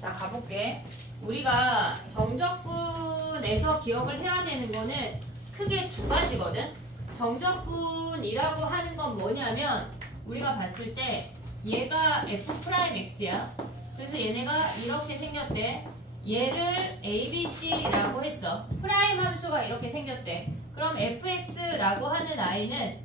자, 가볼게. 우리가 정적분에서 기억을 해야 되는 거는 크게 두 가지거든. 정적분이라고 하는 건 뭐냐면 우리가 봤을 때 얘가 f'x야. 그래서 얘네가 이렇게 생겼대. 얘를 ABC라고 했어. 프라임 함수가 이렇게 생겼대. 그럼 fx라고 하는 아이는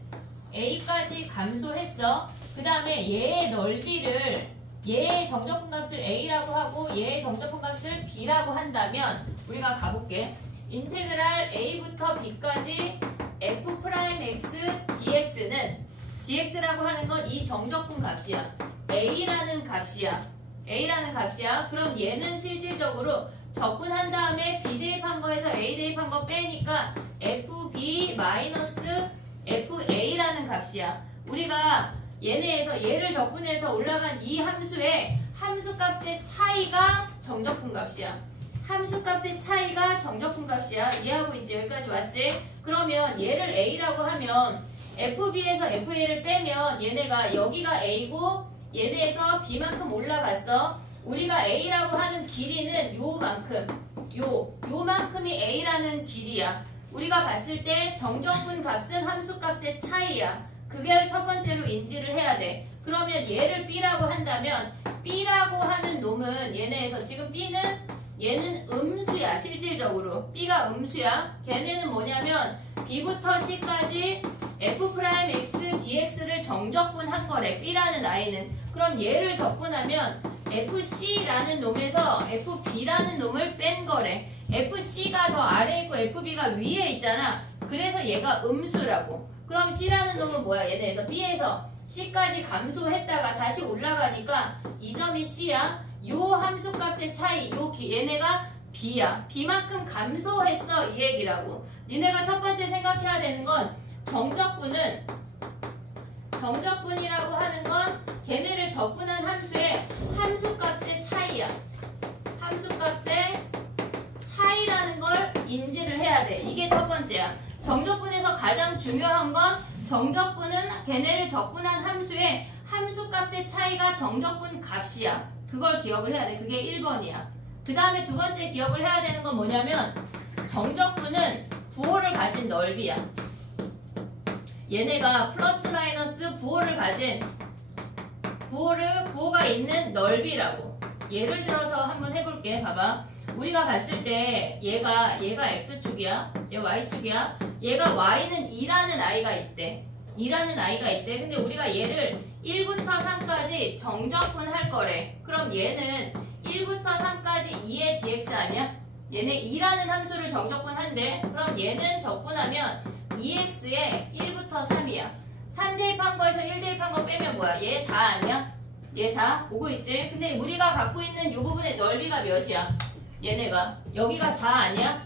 a까지 감소했어. 그 다음에 얘의 넓이를 얘의 정적분 값을 a라고 하고 얘의 정적분 값을 b라고 한다면 우리가 가볼게. 인테그랄 a부터 b까지 f'x dx는 dx라고 하는 건 이 정적분 값이야. a라는 값이야. a라는 값이야. 그럼 얘는 실질적으로 적분한 다음에 b 대입한 거에서 a 대입한 거 빼니까 fb 마이너스 fa라는 값이야. 우리가 얘네에서 얘를 적분해서 올라간 이 함수의 함수값의 차이가 정적분 값이야. 함수값의 차이가 정적분 값이야. 이해하고 있지? 여기까지 왔지? 그러면 얘를 a라고 하면 fb에서 fa를 빼면 얘네가 여기가 a고 얘네에서 b만큼 올라갔어. 우리가 a라고 하는 길이는 요만큼, 요만큼이 a라는 길이야. 우리가 봤을 때 정적분 값은 함수값의 차이야. 그게 첫 번째로 인지를 해야 돼. 그러면 얘를 b라고 한다면 b라고 하는 놈은 얘네에서 지금 얘는 음수야. 실질적으로 b가 음수야. 걔네는 뭐냐면 b부터 c까지 f'x dx를 정적분한 거래. b라는 아이는. 그럼 얘를 적분하면 fc라는 놈에서 fb라는 놈을 뺀 거래. fc가 더 아래에 있고 fb가 위에 있잖아. 그래서 얘가 음수라고. 그럼 c라는 놈은 뭐야? 얘네에서 b에서 c까지 감소했다가 다시 올라가니까 이 점이 c야. 요 함수값의 차이, 얘네가 b야. b만큼 감소했어. 이 얘기라고. 니네가 첫 번째 생각해야 되는 건 정적분이라고 하는 건 걔네를 적분한 함수의 함수값의 차이야. 함수값의 차이라는 걸 인지를 해야 돼. 이게 첫 번째야. 정적분에서 가장 중요한 건 정적분은 걔네를 적분한 함수의 함수값의 차이가 정적분 값이야. 그걸 기억을 해야 돼. 그게 1번이야. 그 다음에 두 번째 기억을 해야 되는 건 뭐냐면 정적분은 부호를 가진 넓이야. 얘네가 플러스 마이너스 부호를 가진 부호가 있는 넓이라고. 예를 들어서 한번 해볼게. 봐봐. 우리가 봤을 때 얘가 x축이야. 얘 y축이야. 얘가 y는 2라는 아이가 있대. 2라는 아이가 있대. 근데 우리가 얘를 1부터 3까지 정적분할 거래. 그럼 얘는 1부터 3까지 2의 dx 아니야? 얘네 2라는 함수를 정적분한대. 그럼 얘는 적분하면 2x에 1부터 3이야. 3 대입한 거에서 1 대입한 거 빼면 뭐야? 얘 4 아니야? 얘 4. 보고 있지? 근데 우리가 갖고 있는 이 부분의 넓이가 몇이야? 얘네가. 여기가 4 아니야?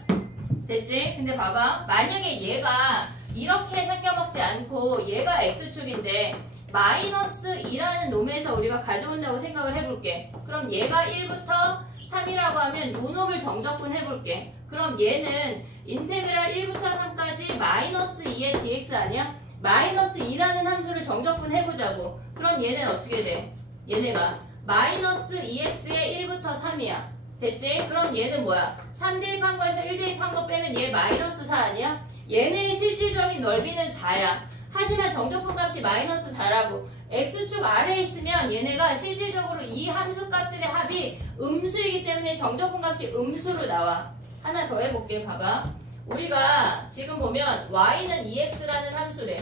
됐지? 근데 봐봐. 만약에 얘가 이렇게 생겨먹지 않고 얘가 x축인데 마이너스 2라는 놈에서 우리가 가져온다고 생각을 해볼게. 그럼 얘가 1부터 3이라고 하면 요 놈을 정적분 해볼게. 그럼 얘는 인테그랄 1부터 3까지 마이너스 2의 dx 아니야? 마이너스 2라는 함수를 정적분 해보자고. 그럼 얘는 어떻게 돼? 얘네가 마이너스 2x의 1부터 3이야. 됐지? 그럼 얘는 뭐야? 3 대입한 거에서 1 대입한 거 빼면 얘 마이너스 4 아니야? 얘네의 실질적인 넓이는 4야. 하지만 정적분 값이 마이너스 4라고. x축 아래에 있으면 얘네가 실질적으로 이 함수값들의 합이 음수이기 때문에 정적분 값이 음수로 나와. 하나 더 해볼게. 봐봐. 우리가 지금 보면 y는 2x라는 함수래.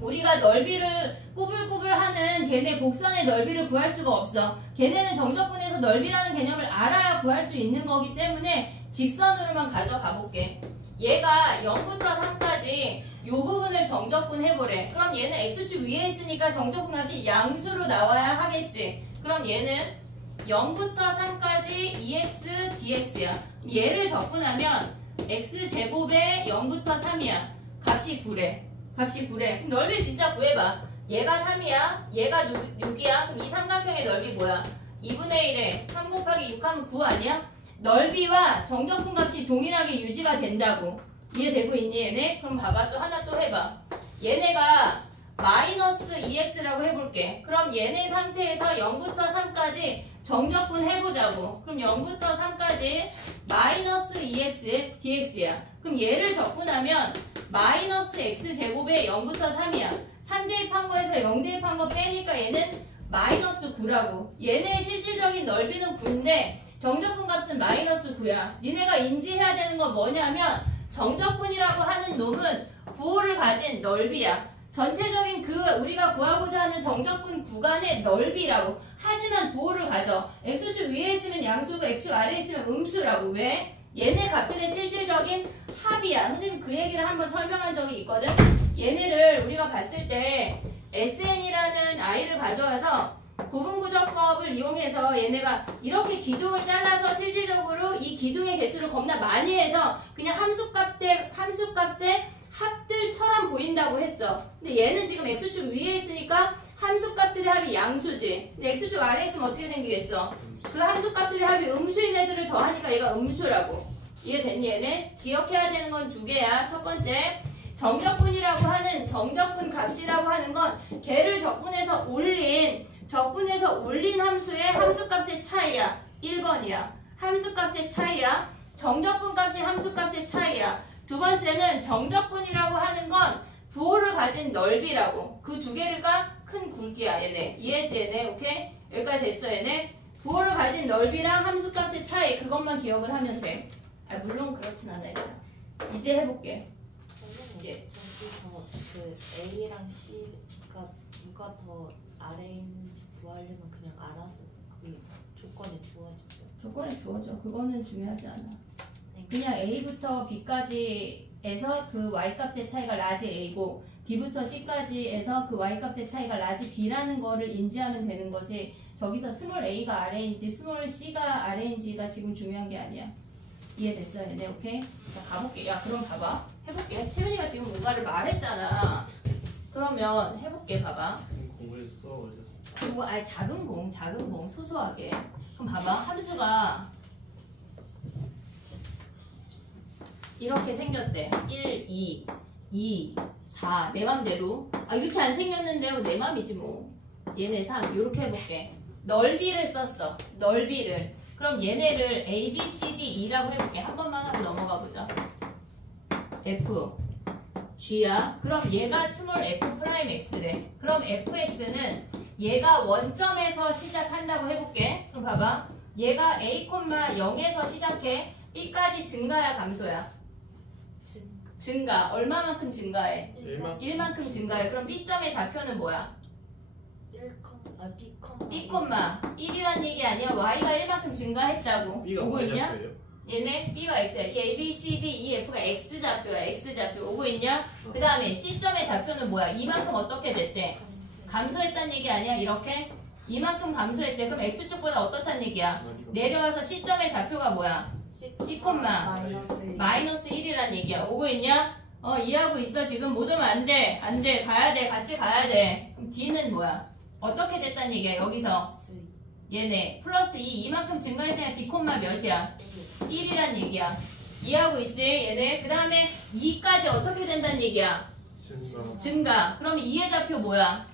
우리가 넓이를 꾸불꾸불하는 걔네 곡선의 넓이를 구할 수가 없어. 걔네는 정적분에서 넓이라는 개념을 알아야 구할 수 있는 거기 때문에 직선으로만 가져가 볼게. 얘가 0부터 3까지 이 부분을 정적분 해보래. 그럼 얘는 x축 위에 있으니까 정적분 값이 양수로 나와야 하겠지. 그럼 얘는 0부터 3까지 2x dx야. 얘를 적분하면 x제곱에 0부터 3이야. 값이 9래. 값이 9래. 그럼 넓이를 진짜 구해봐. 얘가 3이야. 얘가 6이야. 그럼 이 삼각형의 넓이 뭐야? 2분의 1에 3 곱하기 6 하면 9 아니야? 넓이와 정적분 값이 동일하게 유지가 된다고. 이해되고 있니 얘네? 그럼 봐봐. 또 하나 또 해봐. 얘네가 마이너스 2x라고 해볼게. 그럼 얘네 상태에서 0부터 3까지 정적분 해보자고. 그럼 0부터 3까지 마이너스 2x dx야. 그럼 얘를 적분하면 마이너스 x제곱에 0부터 3이야. 3 대입한 거에서 0 대입한 거 빼니까 얘는 마이너스 9라고. 얘네의 실질적인 넓이는 9인데 정적분 값은 마이너스 9야. 니네가 인지해야 되는 건 뭐냐면 정적분이라고 하는 놈은 부호를 가진 넓이야. 전체적인 그 우리가 구하고자 하는 정적분 구간의 넓이라고. 하지만 부호를 가져. x축 위에 있으면 양수고 x축 아래에 있으면 음수라고. 왜? 얘네 값들의 실질적인 합이야. 선생님 그 얘기를 한번 설명한 적이 있거든. 얘네를 우리가 봤을 때 SN이라는 아이를 가져와서 구분구조법을 이용해서 얘네가 이렇게 기둥을 잘라서 실질적으로 이 기둥의 개수를 겁나 많이 해서 그냥 함수값의 합들처럼 보인다고 했어. 근데 얘는 지금 x축 위에 있으니까 함수값들의 합이 양수지. 근데 x축 아래에 있으면 어떻게 생기겠어? 그 함수값들의 합이 음수인 애들을 더하니까 얘가 음수라고. 이해됐니 얘네? 기억해야 되는 건 두 개야. 첫 번째, 정적분이라고 하는 정적분 값이라고 하는 건 걔를 적분해서 올린 함수의 함수값의 차이야. 1번이야. 함수값의 차이야. 정적분 값이 함수값의 차이야. 두 번째는 정적분이라고 하는 건 부호를 가진 넓이라고. 그 두 개가 큰 굵기야 얘네. 이해했지 얘네? 오케이? 여기까지 됐어 얘네? 부호를 가진 넓이랑 함수값의 차이 그것만 기억을 하면 돼. 아 물론 그렇진 않아 얘들아. 이제 해볼게. 선생님 저기서 그 A랑 C가 누가 더 아래인지 구하려면 그냥 알아서 그게 조건에 주어지죠. 조건에 주어져. 그거는 중요하지 않아. 그냥 A부터 B까지에서 그 Y값의 차이가 라지 A고 B부터 C까지에서 그 Y값의 차이가 라지 B라는 거를 인지하면 되는 거지. 저기서 스몰 A가 아래인지 스몰 C가 아래인지가 지금 중요한 게 아니야. 이해됐어 얘네? 오케이? 자 가볼게. 야 그럼 봐봐. 해볼게. 채윤이가 지금 뭔가를 말했잖아. 그러면 해볼게. 봐봐. 공을 써올렸어. 그리고 아예 작은 공 소소하게. 그럼 봐봐. 함수가 이렇게 생겼대. 1, 2, 4. 내 맘대로. 아 이렇게 안 생겼는데 내 맘이지 뭐. 얘네 3. 이렇게 해볼게. 넓이를 썼어. 넓이를. 그럼 얘네를 A, B, C, D, E라고 해볼게. 한 번만 하고 넘어가 보자. F, G야. 그럼 얘가 스몰 F 프라임 X래. 그럼 FX는 얘가 원점에서 시작한다고 해볼게. 그럼 봐봐. 얘가 A, 0에서 시작해. B까지 증가야 감소야? 증가. 얼마만큼 증가해? 1만큼 증가해. 그럼 B점의 좌표는 뭐야? B, 1이란 얘기 아니야? Y가 1만큼 증가했다고. B가 오고 Y 있냐? 좌표예요? 얘네 B가 X야. 이 A, B, C, D, E, F가 X 좌표야. X 좌표. 오고 있냐? 그 다음에 C점의 좌표는 뭐야? 이만큼 어떻게 됐대? 감소했단 얘기 아니야? 이렇게? 이만큼 감소했대. 그럼 X축보다 어떻단 얘기야? 내려와서 C점의 좌표가 뭐야? C, 마이너스 1이란 얘기야. 오고 있냐? 이해하고 있어? 지금 못 오면 안 돼. 안 돼. 가야 돼. 같이 가야 돼. 그럼 D는 뭐야? 어떻게 됐단 얘기야? 여기서 얘네 플러스 2 이만큼 증가했으니까 D, 몇이야? 1이란 얘기야. 이해하고 있지? 얘네 그 다음에 2까지 어떻게 된다는 얘기야? 증가. 그럼 2의 좌표 뭐야?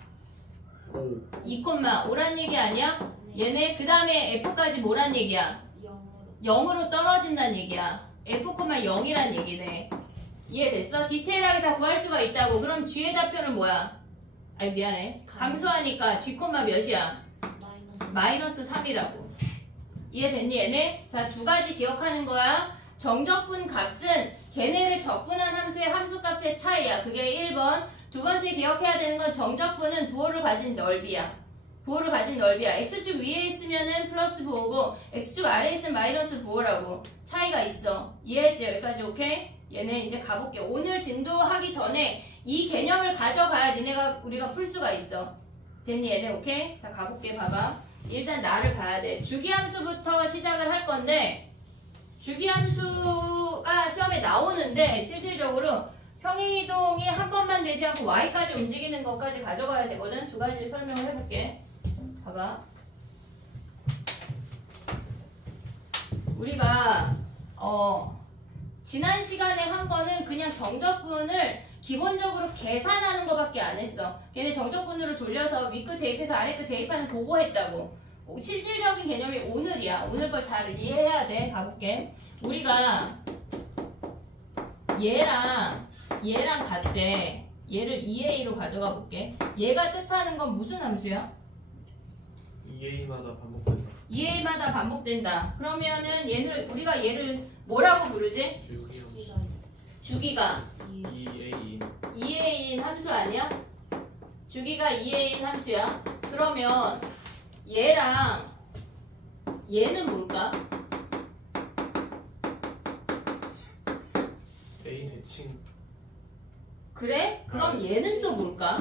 2, 5란 얘기 아니야? 얘네 그 다음에 F까지 뭐란 얘기야? 0으로 떨어진다는 얘기야. F, 0이란 얘기네. 이해됐어? 디테일하게 다 구할 수가 있다고. 그럼 G의 좌표는 뭐야? 아니 미안해. 감소하니까 G, 몇이야? 마이너스 3이라고. 이해됐니 얘네? 자, 두 가지 기억하는 거야. 정적분 값은 걔네를 적분한 함수의 함수값의 차이야. 그게 1번. 두 번째 기억해야 되는 건 정적분은 부호를 가진 넓이야. 부호를 가진 넓이야. X축 위에 있으면은 플러스 부호고 X축 아래에 있으면 마이너스 부호라고. 차이가 있어. 이해했지? 여기까지 오케이? 얘네 이제 가볼게. 오늘 진도하기 전에 이 개념을 가져가야 우리가 풀 수가 있어. 됐니 얘네? 오케이? 자 가볼게. 봐봐. 일단 나를 봐야 돼. 주기함수부터 시작을 할 건데 주기함수가 시험에 나오는데 실질적으로 평행이동이 한 번만 되지 않고 y까지 움직이는 것까지 가져가야 되거든. 두 가지를 설명을 해볼게. 봐봐. 우리가 지난 시간에 한 거는 그냥 정적분을 기본적으로 계산하는 것밖에 안 했어. 걔네 정적분으로 돌려서 윗끝 대입해서 아래끝 대입하는 그거 했다고. 실질적인 개념이 오늘이야. 오늘 걸 잘 이해해야 돼. 가볼게. 우리가 얘랑 같대. 얘를 2a로 가져가 볼게. 얘가 뜻하는 건 무슨 함수야? 2a마다 반복된다. 2a마다 반복된다. 그러면은 우리가 얘를 뭐라고 부르지? 주기함수. 주기가 2a인 2a인 함수 아니야? 주기가 2a인 함수야. 그러면 얘랑 얘는 뭘까? a 대칭. 그래? 그럼 얘는 또 뭘까?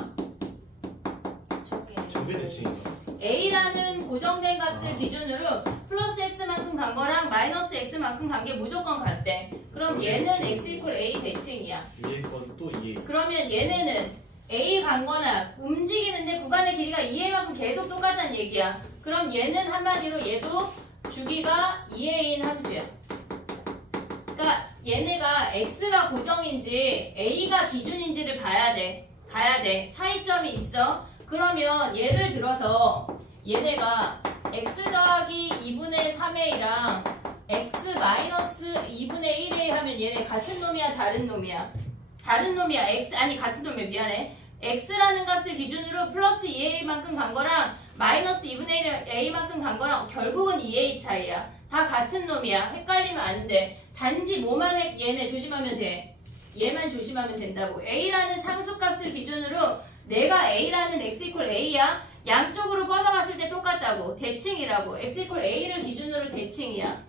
저게 대칭인가? a라는 고정된 값을 아. 기준으로 플러스 x만큼 간 거랑 마이너스 x만큼 간 게 무조건 같대. 그럼 저게 얘는 대칭. x 이퀄 a 대칭이야. 위에 건 또 2a. 그러면 얘네는 a 간 거나 움직이는데 구간의 길이가 2a만큼 계속 똑같다는 얘기야. 그럼 얘는 한마디로 얘도 주기가 2a인 함수야. 그러니까 얘네가 x가 고정인지 a가 기준인지를 봐야 돼. 차이점이 있어. 그러면 예를 들어서 얘네가 x 더하기 2분의 3a랑 x 마이너스 2분의 1a 하면 얘네 같은 놈이야 다른 놈이야? 같은 놈이야. 미안해. x라는 값을 기준으로 플러스 2a만큼 간 거랑 마이너스 2분의 1a만큼 간 거랑 결국은 2a 차이야. 다 같은 놈이야. 헷갈리면 안 돼. 단지 뭐만 얘네 조심하면 돼. 얘만 조심하면 된다고. a라는 상수값을 기준으로 내가 a라는 x 이퀄 a야. 양쪽으로 뻗어갔을 때 똑같다고. 대칭이라고. x 이퀄 a를 기준으로 대칭이야.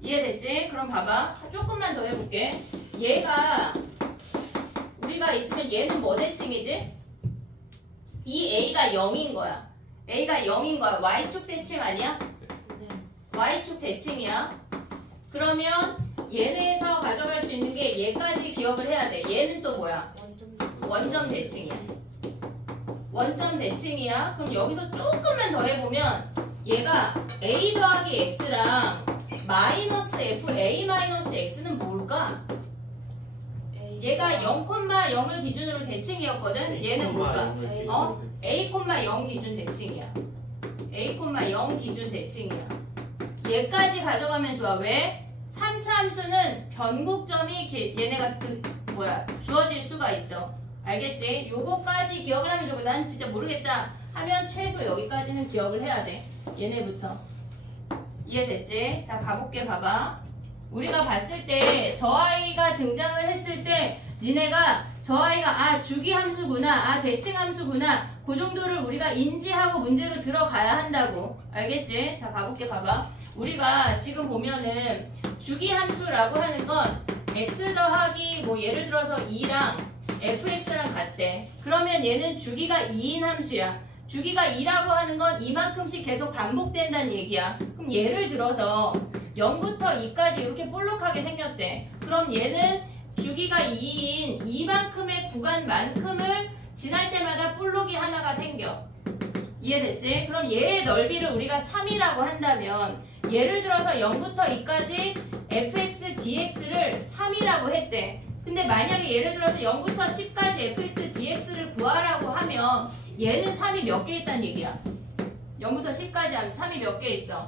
이해됐지? 그럼 봐봐. 조금만 더 해볼게. 얘가 우리가 있으면 얘는 뭐 대칭이지? 이 a가 0인 거야. a가 0인 거야. y축 대칭 아니야? y축 대칭이야. 그러면 얘네에서 가져갈 수 있는 게 얘까지 기억을 해야 돼. 얘는 또 뭐야? 원점 대칭이야. 원점 대칭이야. 그럼 여기서 조금만 더 해보면 얘가 a 더하기 x랑 마이너스 f a 마이너스 x는 뭘까? 얘가 0,0을 기준으로 대칭이었거든. 얘는 뭘까? a, 0 기준 대칭이야. a, 0 기준 대칭이야. 얘까지 가져가면 좋아. 왜? 3차 함수는 변곡점이 얘네가 주어질 수가 있어. 알겠지? 요거까지 기억을 하면 좋고 난 진짜 모르겠다 하면 최소 여기까지는 기억을 해야 돼. 얘네부터. 이해됐지? 자 가볼게. 봐봐. 우리가 봤을 때 저 아이가 등장을 했을 때 니네가 저 아이가 주기 함수구나, 대칭 함수구나, 그 정도를 우리가 인지하고 문제로 들어가야 한다고. 알겠지? 자 가볼게. 봐봐. 우리가 지금 보면은 주기 함수라고 하는 건 x 더하기 예를 들어서 2랑 fx랑 같대. 그러면 얘는 주기가 2인 함수야. 주기가 2라고 하는 건 이만큼씩 계속 반복된다는 얘기야. 그럼 예를 들어서 0부터 2까지 이렇게 볼록하게 생겼대. 그럼 얘는 주기가 2인 이만큼의 구간만큼을 지날 때마다 볼록이 하나가 생겨. 이해됐지? 그럼 얘의 넓이를 우리가 3이라고 한다면 예를 들어서 0부터 2까지 fx dx를 3이라고 했대. 근데 만약에 예를 들어서 0부터 10까지 fx dx를 구하라고 하면 얘는 3이 몇 개 있다는 얘기야? 0부터 10까지 하면 3이 몇 개 있어?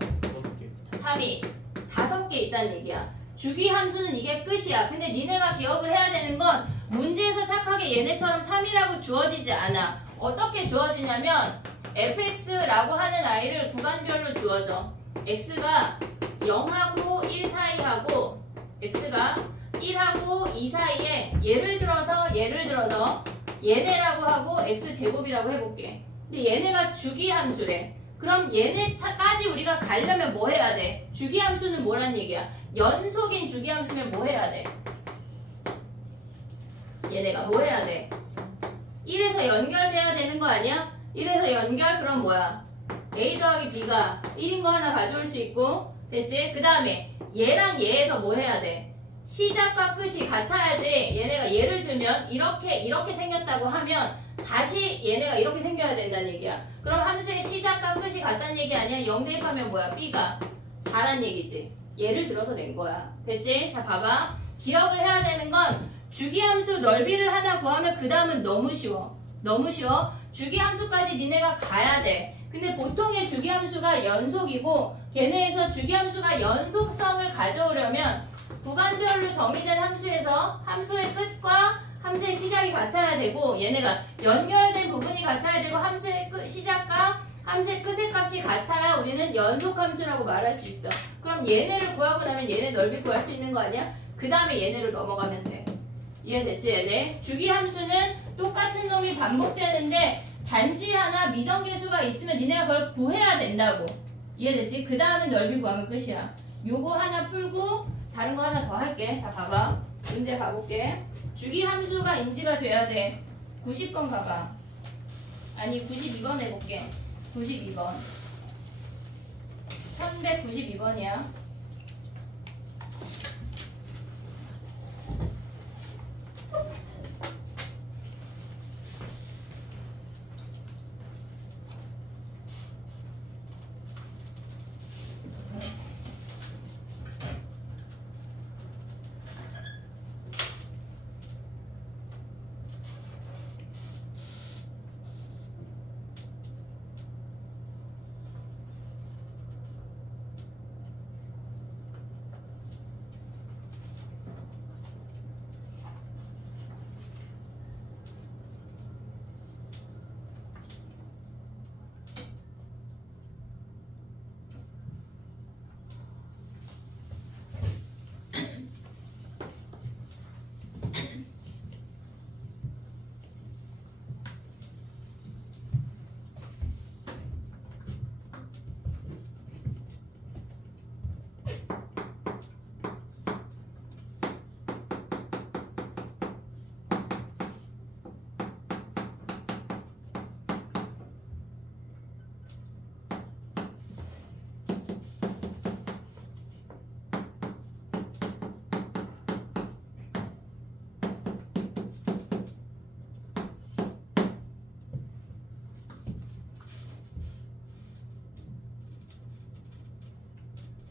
3이 5개 있다는 얘기야. 주기 함수는 이게 끝이야. 근데 니네가 기억을 해야 되는 건 문제에서 착하게 얘네처럼 3이라고 주어지지 않아. 어떻게 주어지냐면 fx라고 하는 아이를 구간별로 주어져. x가 0하고 1 사이하고 x가 1하고 2 사이에 예를 들어서 얘네라고 하고 x제곱이라고 해볼게. 근데 얘네가 주기 함수래. 그럼 얘네까지 우리가 가려면 뭐 해야 돼? 주기 함수는 뭐란 얘기야? 연속인 주기 함수면 뭐 해야 돼? 얘네가 뭐 해야 돼? 1에서 연결돼야 되는 거 아니야? 1에서 연결? 그럼 뭐야? a 더하기 b가 1인 거 하나 가져올 수 있고, 됐지? 그 다음에 얘랑 얘에서 뭐 해야 돼? 시작과 끝이 같아야지. 얘네가 예를 들면 이렇게 생겼다고 하면 다시 얘네가 이렇게 생겨야 된다는 얘기야. 그럼 함수의 시작과 끝이 같다는 얘기 아니야? 0 대입하면 뭐야? b가 4란 얘기지. 예를 들어서 낸 거야. 됐지? 자 봐봐. 기억을 해야 되는 건 주기함수 넓이를 하나 구하면 그 다음은 너무 쉬워. 주기함수까지 니네가 가야 돼. 근데 보통의 주기함수가 연속이고 걔네에서 주기함수가 연속성을 가져오려면 구간별로 정의된 함수에서 함수의 끝과 함수의 시작이 같아야 되고 얘네가 연결된 부분이 같아야 되고 함수의 시작과 함수의 끝의 값이 같아야 우리는 연속함수라고 말할 수 있어. 그럼 얘네를 구하고 나면 얘네 넓이 구할 수 있는 거 아니야? 그 다음에 얘네를 넘어가면 돼. 이해됐지 얘네? 주기함수는 똑같은 놈이 반복되는데 단지 하나 미정계수가 있으면 니네가 그걸 구해야 된다고. 이해됐지? 그 다음에 넓이 구하면 끝이야. 요거 하나 풀고 다른 거 하나 더 할게. 자 봐봐. 문제 가볼게. 주기함수가 인지가 돼야 돼. 90번 가봐. 아니 92번 해볼게. 92번. 1192번이야.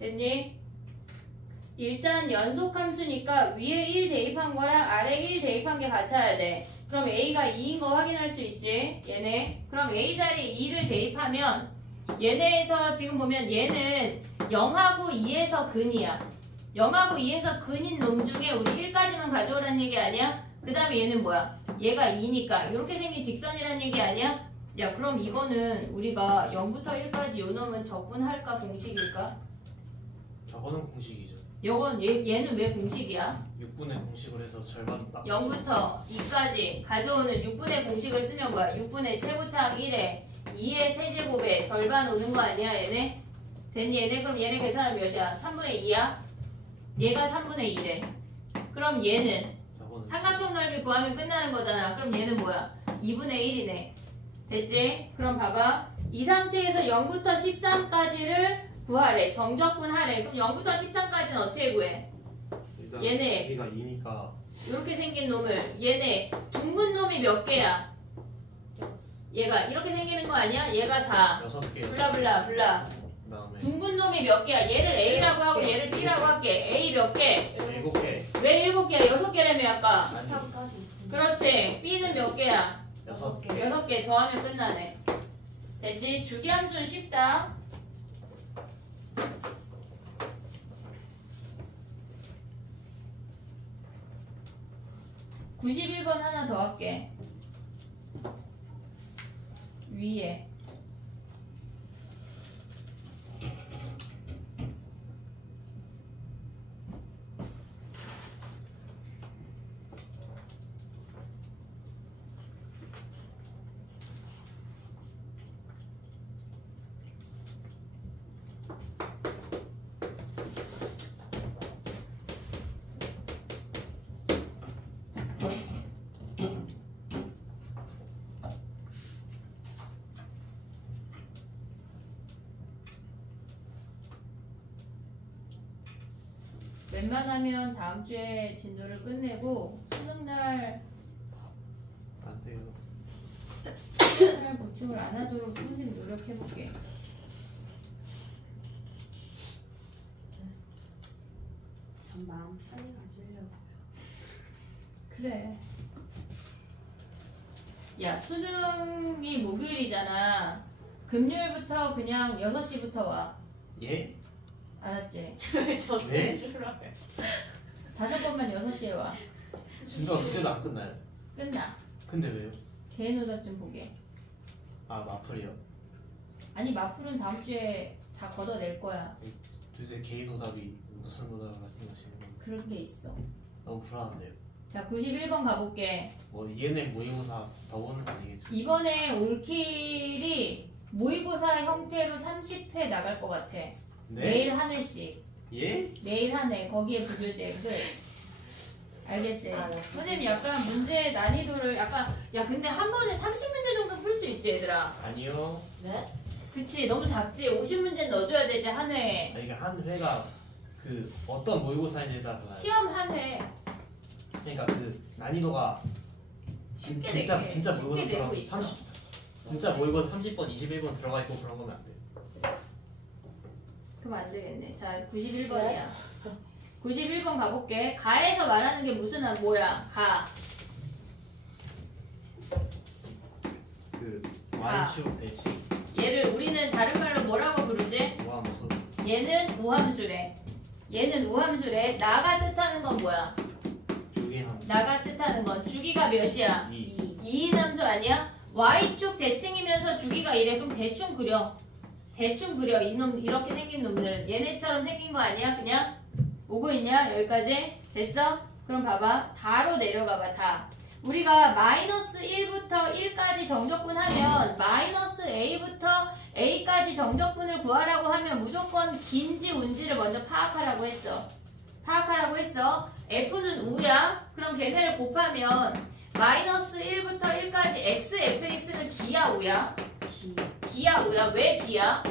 됐니? 일단 연속함수니까 위에 1 대입한 거랑 아래 1 대입한 게 같아야 돼. 그럼 A가 2인 거 확인할 수 있지? 얘네. 그럼 A 자리에 2를 대입하면 얘네에서 지금 보면 얘는 0하고 2에서 근이야. 0하고 2에서 근인 놈 중에 우리 1까지만 가져오라는 얘기 아니야? 그 다음에 얘는 뭐야? 얘가 2니까 이렇게 생긴 직선이라는 얘기 아니야? 야 그럼 이거는 우리가 0부터 1까지 요 놈은 적분할까 공식일까? 저거는 공식이죠. 얘는 왜 공식이야? 6분의 공식을 해서 절반 딱. 0부터 2까지 가져오는 6분의 공식을 쓰면 뭐야? 6분의 최고차항 1에 2의 세제곱에 절반 오는 거 아니야 얘네? 됐니 얘네? 그럼 얘네 계산하면 몇이야? 3분의 2야? 얘가 3분의 2래. 그럼 얘는 저거는 삼각형 넓이 구하면 끝나는 거잖아. 그럼 얘는 뭐야? 2분의 1이네. 됐지? 그럼 봐봐. 이 상태에서 0부터 13까지를 구하래. 정적분 하래. 그럼 0부터 13까지는 어떻게 구해? 일단 얘네. 여기가 2니까 이렇게 생긴 놈을 얘네 둥근 놈이 몇 개야? 얘가 이렇게 생기는 거 아니야? 얘가 4. 6개. 블라블라 블라. 그다음에 둥근 놈이 몇 개야? 얘를 A라고 하고 얘를 B라고 할게. A 몇 개? 7개. 왜 7개야? 6개라며 아까. 13까지 있으면 그렇지. B는 몇 개야? 6개. 6개 더하면 끝나네. 됐지? 주기함수는 쉽다. (91번) 하나 더 할게. 위에 웬만하면 다음 주에 진도를 끝내고 수능날 안 돼요. 수능날 보충을 안 하도록 선생님 노력해볼게. 전 마음 편히 가지려고요. 그래. 야 수능이 목요일이잖아. 금요일부터 그냥 6시부터 와. 예? 알았지? 왜저 네? 때주라고 5번만 6시에 와. 진도가 그때도 안 끝나요? 끝나. 근데 왜요? 개인 오답 좀 보게. 아 마플이요? 아니 마풀은 다음 주에 다 걷어낼 거야. 도대체 개인 오답이 무슨 오답을 말씀하시는 건지 그런 게 있어. 너무 불안한데요. 자 91번 가볼게. 뭐 ENM 모의고사 더 보는 거 아니겠죠? 이번에 올킬이 모의고사 형태로 30회 나갈 것 같아. 네? 매일 한 회씩. 예? 매일 한 회. 거기에 부교재들. 알겠지? 아, 네. 선생님 약간 문제 난이도를 약간 야 근데 한 번에 30문제 정도 풀 수 있지 얘들아. 아니요. 네? 그치 너무 작지? 50문제 넣어줘야 되지 한 회에. 아니 그러니까 한 회가 그 어떤 모의고사인지에 따라 달라요. 시험 한 회. 그러니까 그 난이도가 쉽게 진짜 낼게. 진짜 쉽게 모의고사처럼 내고 있어. 30 진짜 모의고사 30번 21번 들어가 있고 그런 거면 안 돼. 그럼 안 되겠네. 자 91번이야. 91번 가볼게. 가에서 말하는 게 무슨 뭐야? 가. 그 아. Y축 배치 얘를 우리는 다른 말로 뭐라고 부르지? 모함수 얘는 우함수래. 얘는 우함수래. 나가 뜻하는 건 뭐야? 주기함 나가 뜻하는 건 주기가 몇이야? 2 2인 함수 아니야? Y축 대칭이면서 주기가 이래. 그럼 대충 그려. 대충 그려. 이놈 이렇게 생긴 놈들은 얘네처럼 생긴 거 아니야? 그냥 오고 있냐? 여기까지? 됐어? 그럼 봐봐. 다로 내려가봐. 다. 우리가 마이너스 1부터 1까지 정적분 하면 마이너스 A부터 A까지 정적분을 구하라고 하면 무조건 긴지 운지를 먼저 파악하라고 했어. 파악하라고 했어. F는 우야. 그럼 걔네를 곱하면 마이너스 1부터 1까지 X, FX는 기야 우야? 기야 우야. 왜 기야?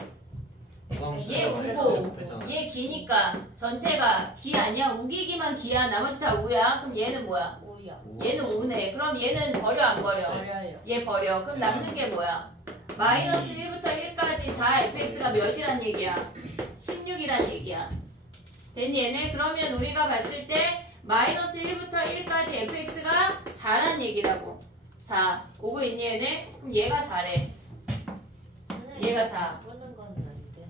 얘 우고 얘 기니까 전체가 기 아니야? 우기기만 기야. 나머지 다 우야. 그럼 얘는 뭐야? 우야. 얘는 우네. 그럼 얘는 버려 안 버려? 버려요. 얘 버려. 그럼 남는 게 뭐야? 마이너스 1부터 1까지 4fx가 몇이란 얘기야? 16이란 얘기야. 됐니 얘네? 그러면 우리가 봤을 때 마이너스 1부터 1까지 fx가 4란 얘기라고. 4. 오고 있니 얘네? 그럼 얘가 4래. 얘가 4. 보는 건 안 돼.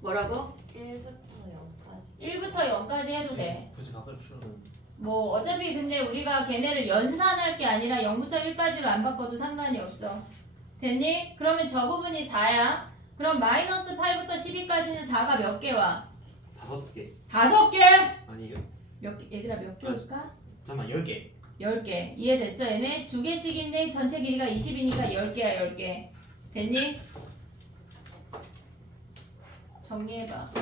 뭐라고? 1부터 0까지. 1부터 0까지 해도 돼. 굳이 바꿀 필요는 뭐 어차피 근데 우리가 걔네를 연산할 게 아니라 0부터 1까지로 안 바꿔도 상관이 없어. 됐니? 그러면 저 부분이 4야. 그럼 마이너스 8부터 12까지는 4가 몇 개 와? 5개 5개? 아니요 몇 개? 얘들아 몇 개 올까? 잠깐만 10개 10개. 이해됐어 얘네? 2개씩인데 전체 길이가 20이니까 10개야 10개. 됐니? 정리해봐.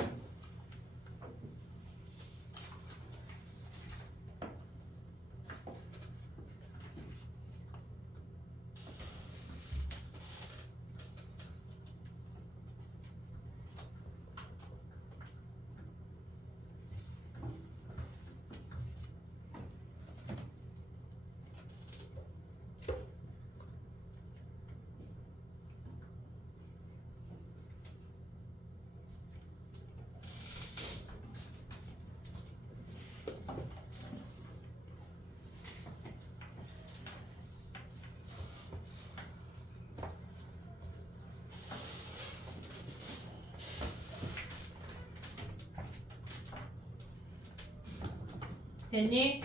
됐니?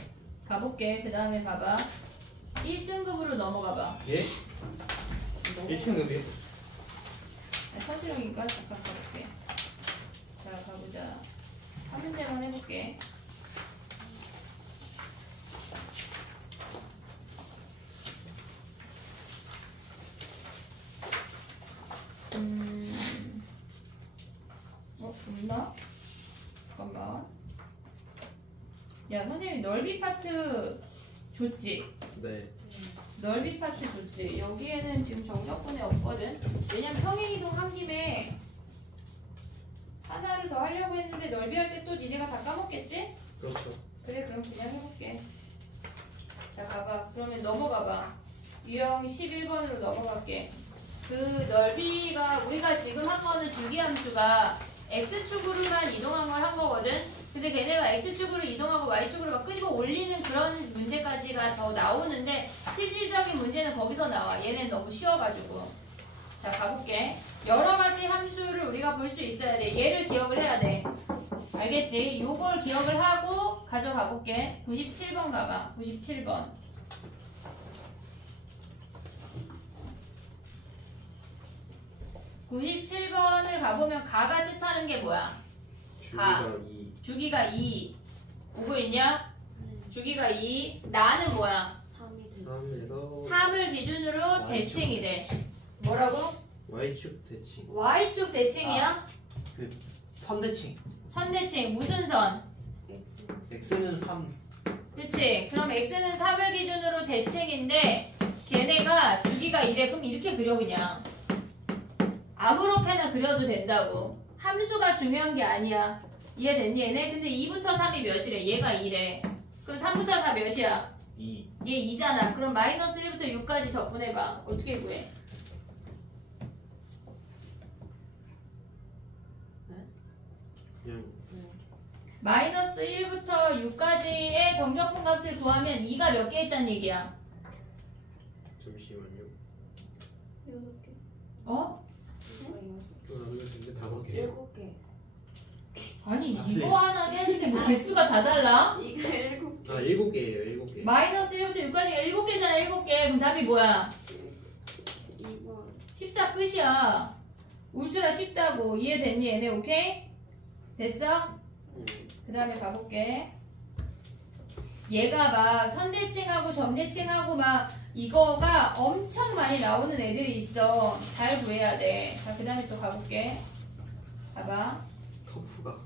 가볼게. 그 다음에 봐봐. 1등급으로 넘어가봐. 예? 1등급이요? 서술형이니까 잠깐 가볼게. 자, 가보자. 한 문제만 해볼게. 없나? 잠깐만. 야, 선생님이 넓이 파트 줬지? 네 넓이 파트 줬지? 여기에는 지금 정적분에 없거든? 왜냐면 평행이동 한 김에 하나를 더 하려고 했는데 넓이 할 때 또 니네가 다 까먹겠지? 그렇죠 그래, 그럼 그냥 해볼게. 자, 가봐. 그러면 넘어가봐. 유형 11번으로 넘어갈게. 그 넓이가 우리가 지금 한 거는 주기함수가 x축으로만 이동한 걸 한 거거든? 근데 걔네가 x축으로 이동하고 y축으로 막 끄집어 올리는 그런 문제까지가 더 나오는데 실질적인 문제는 거기서 나와. 얘는 너무 쉬워가지고. 자, 가볼게. 여러 가지 함수를 우리가 볼 수 있어야 돼. 얘를 기억을 해야 돼. 알겠지? 요걸 기억을 하고 가져가 볼게. 97번 가봐. 97번. 97번을 가보면 가가 뜻하는 게 뭐야? 주기가 2. 주기가 2. 보고 있냐? 주기가 2. 나는 뭐야? 3이 3에서 3을 기준으로 대칭이래. 뭐라고? Y축 대칭. Y축 대칭이야? 선대칭. 선대칭. 무슨 선? X. x는 3. 그치? 그럼 x는 3을 기준으로 대칭인데 걔네가 주기가 이래. 그럼 이렇게 그려 그냥. 아무렇게나 그려도 된다고. 함수가 중요한 게 아니야. 이해됐니 얘네? 근데 2부터 3이 몇이래? 얘가 2래. 그럼 3부터 4 몇이야? 2. 얘 2잖아. 그럼 마이너스 1부터 6까지 적분해봐. 어떻게 구해? 그냥 마이너스 1부터 6까지의 정적분 값을 구하면 2가 몇 개 있다는 얘기야? 잠시만요. 6개. 어? 이제 5개. 7개. 아니 아, 이거 하나 세는데 뭐 개수가 다 달라? 이거 7개. 아 7개예요. 7개. 마이너스 1부터 6까지가 7개잖아. 7개. 그럼 답이 뭐야? 2번. 14 끝이야. 울트라 쉽다고. 이해됐니 얘네? 오케이? 됐어? 그 다음에 가볼게. 얘가 막 선대칭하고 점대칭하고 막 이거가 엄청 많이 나오는 애들이 있어. 잘 구해야 돼. 자, 그 다음에 또 가볼게. 봐봐. 터프가.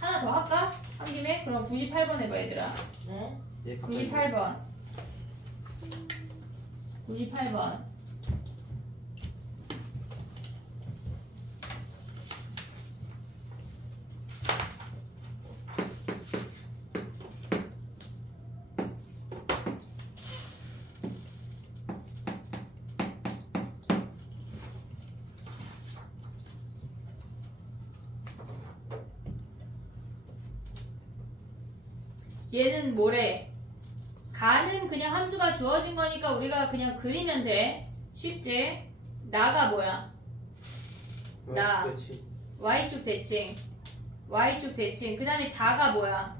하나 더 할까? 한 김에? 그럼 98번 해봐 얘들아. 네. 얘 갑자기 98번. 98번. 얘는 뭐래? 가는 그냥 함수가 주어진 거니까 우리가 그냥 그리면 돼. 쉽지? 나가 뭐야? 나. Y축 Y축 대칭. Y축 대칭. 그 다음에 다가 뭐야?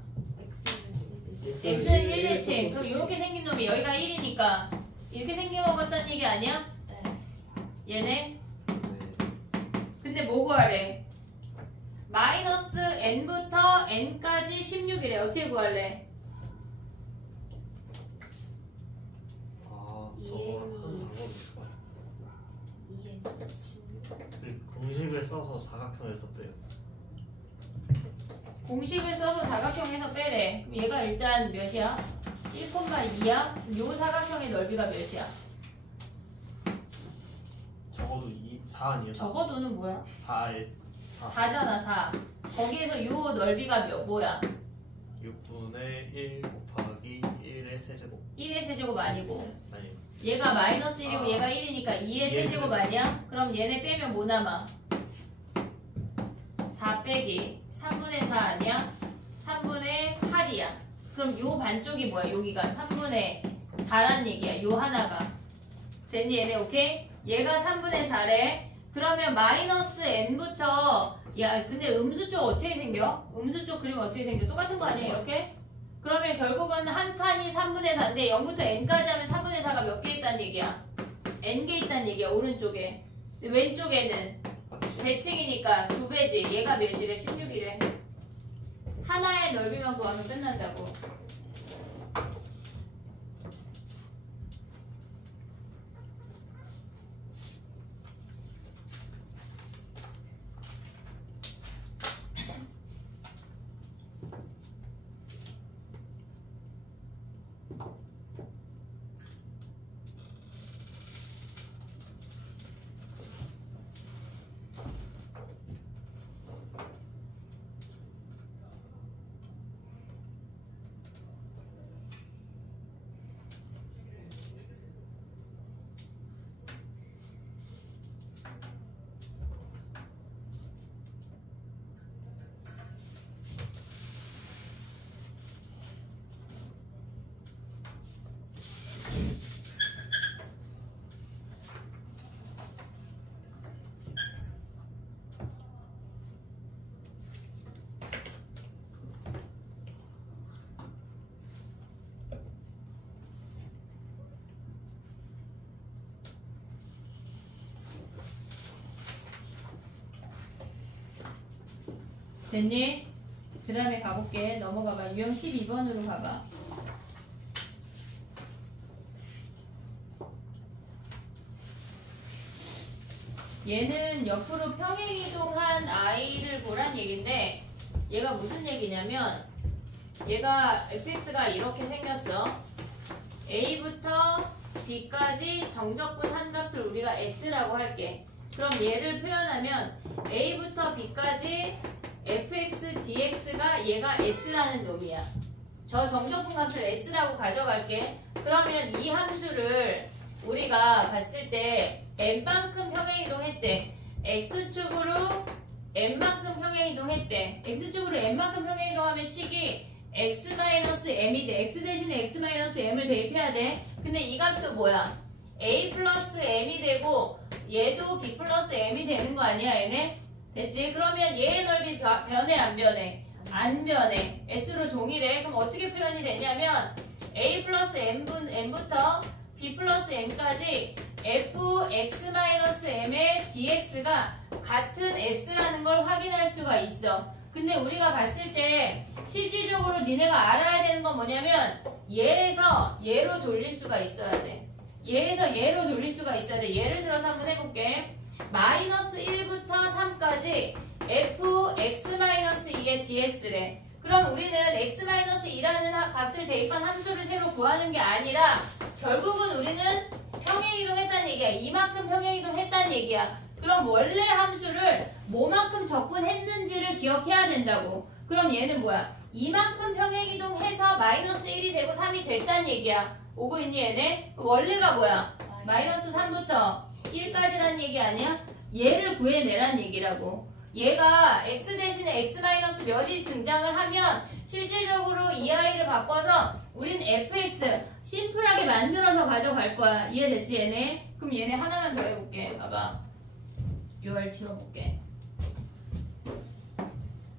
대칭. X는 1대칭. 그럼 이렇게 생긴 놈이 여기가 1이니까 이렇게 생긴 거 같다는 얘기 아니야? 네. 얘네? 네. 근데 뭐 구하래? 마이너스 n부터 n까지 16이래. 어떻게 구할래? 아, 저거 EM이. 하나 방법일까? 2에 16. 공식을 써서 사각형을 썼대요. 공식을 써서 사각형에서 빼래. 그럼 얘가 일단 몇이야? 1,2야? 요 사각형의 넓이가 몇이야? 적어도 4 아니에요? 적어도는 뭐야? 4에 4. 4잖아 4. 거기에서 요 넓이가 뭐야? 6분의 1 곱하기 1의 세제곱. 1의 세제곱 아니고 아니, 얘가 마이너스 1이고 아. 얘가 1이니까 2의 이의 세제곱 세제곱. 아니야? 그럼 얘네 빼면 뭐 남아? 4 빼기 3분의 4 아니야? 3분의 8이야. 그럼 요 반쪽이 뭐야? 여기가 3분의 4란 얘기야. 요 하나가. 됐니 얘네 오케이? 얘가 3분의 4래. 그러면 마이너스 n부터 야 근데 음수 쪽 어떻게 생겨? 음수 쪽 그리면 어떻게 생겨? 똑같은 거 아니야 이렇게? 그러면 결국은 한 칸이 3분의 4인데 0부터 n까지 하면 3분의 4가 몇 개 있다는 얘기야? n개 있다는 얘기야 오른쪽에. 근데 왼쪽에는 맞지? 대칭이니까 2배지. 얘가 몇이래? 16이래. 하나의 넓이만 구하면 끝난다고. 됐니? 그 다음에 가볼게. 넘어가봐. 유형 12번으로 가봐. 얘는 옆으로 평행이동한 아이를 보란 얘기인데 얘가 무슨 얘기냐면 얘가 fx가 이렇게 생겼어. a부터 b까지 정적분 한 값을 우리가 s라고 할게. 그럼 얘를 표현하면 a부터 b까지 fx dx가 얘가 s라는 놈이야. 저 정적분 값을 s라고 가져갈게. 그러면 이 함수를 우리가 봤을 때 n만큼 평행이동했대. x축으로 n만큼 평행이동했대. x축으로 n만큼 평행이동하면 식이 x-m이 돼. x 대신에 x-m을 대입해야 돼. 근데 이 값도 뭐야? a 플러스 m이 되고 얘도 b 플러스 m이 되는 거 아니야 얘네? 됐지? 그러면 얘의 넓이 변해 안 변해? 안 변해. s로 동일해. 그럼 어떻게 표현이 되냐면 a 플러스 m부터 b 플러스 m까지 fx-m의 dx가 같은 s라는 걸 확인할 수가 있어. 근데 우리가 봤을 때 실질적으로 니네가 알아야 되는 건 뭐냐면 얘에서 얘로 돌릴 수가 있어야 돼. 얘에서 얘로 돌릴 수가 있어야 돼. 예를 들어서 한번 해볼게. 마이너스 1부터 3까지 fx-2의 dx래. 그럼 우리는 x-2라는 값을 대입한 함수를 새로 구하는 게 아니라 결국은 우리는 평행이동했다는 얘기야. 이만큼 평행이동했다는 얘기야. 그럼 원래 함수를 뭐만큼 적분했는지를 기억해야 된다고. 그럼 얘는 뭐야? 이만큼 평행이동해서 마이너스 1이 되고 3이 됐다는 얘기야. 오고 있니 얘네? 원래가 뭐야? 마이너스 3부터 1까지라는 얘기 아니야? 얘를 구해내라는 얘기라고. 얘가 x 대신에 x 마이너스 몇이 등장을 하면 실질적으로 이 아이를 바꿔서 우린 fx 심플하게 만들어서 가져갈 거야. 이해됐지 얘네? 그럼 얘네 하나만 더 해볼게. 봐봐. UR 지워볼게.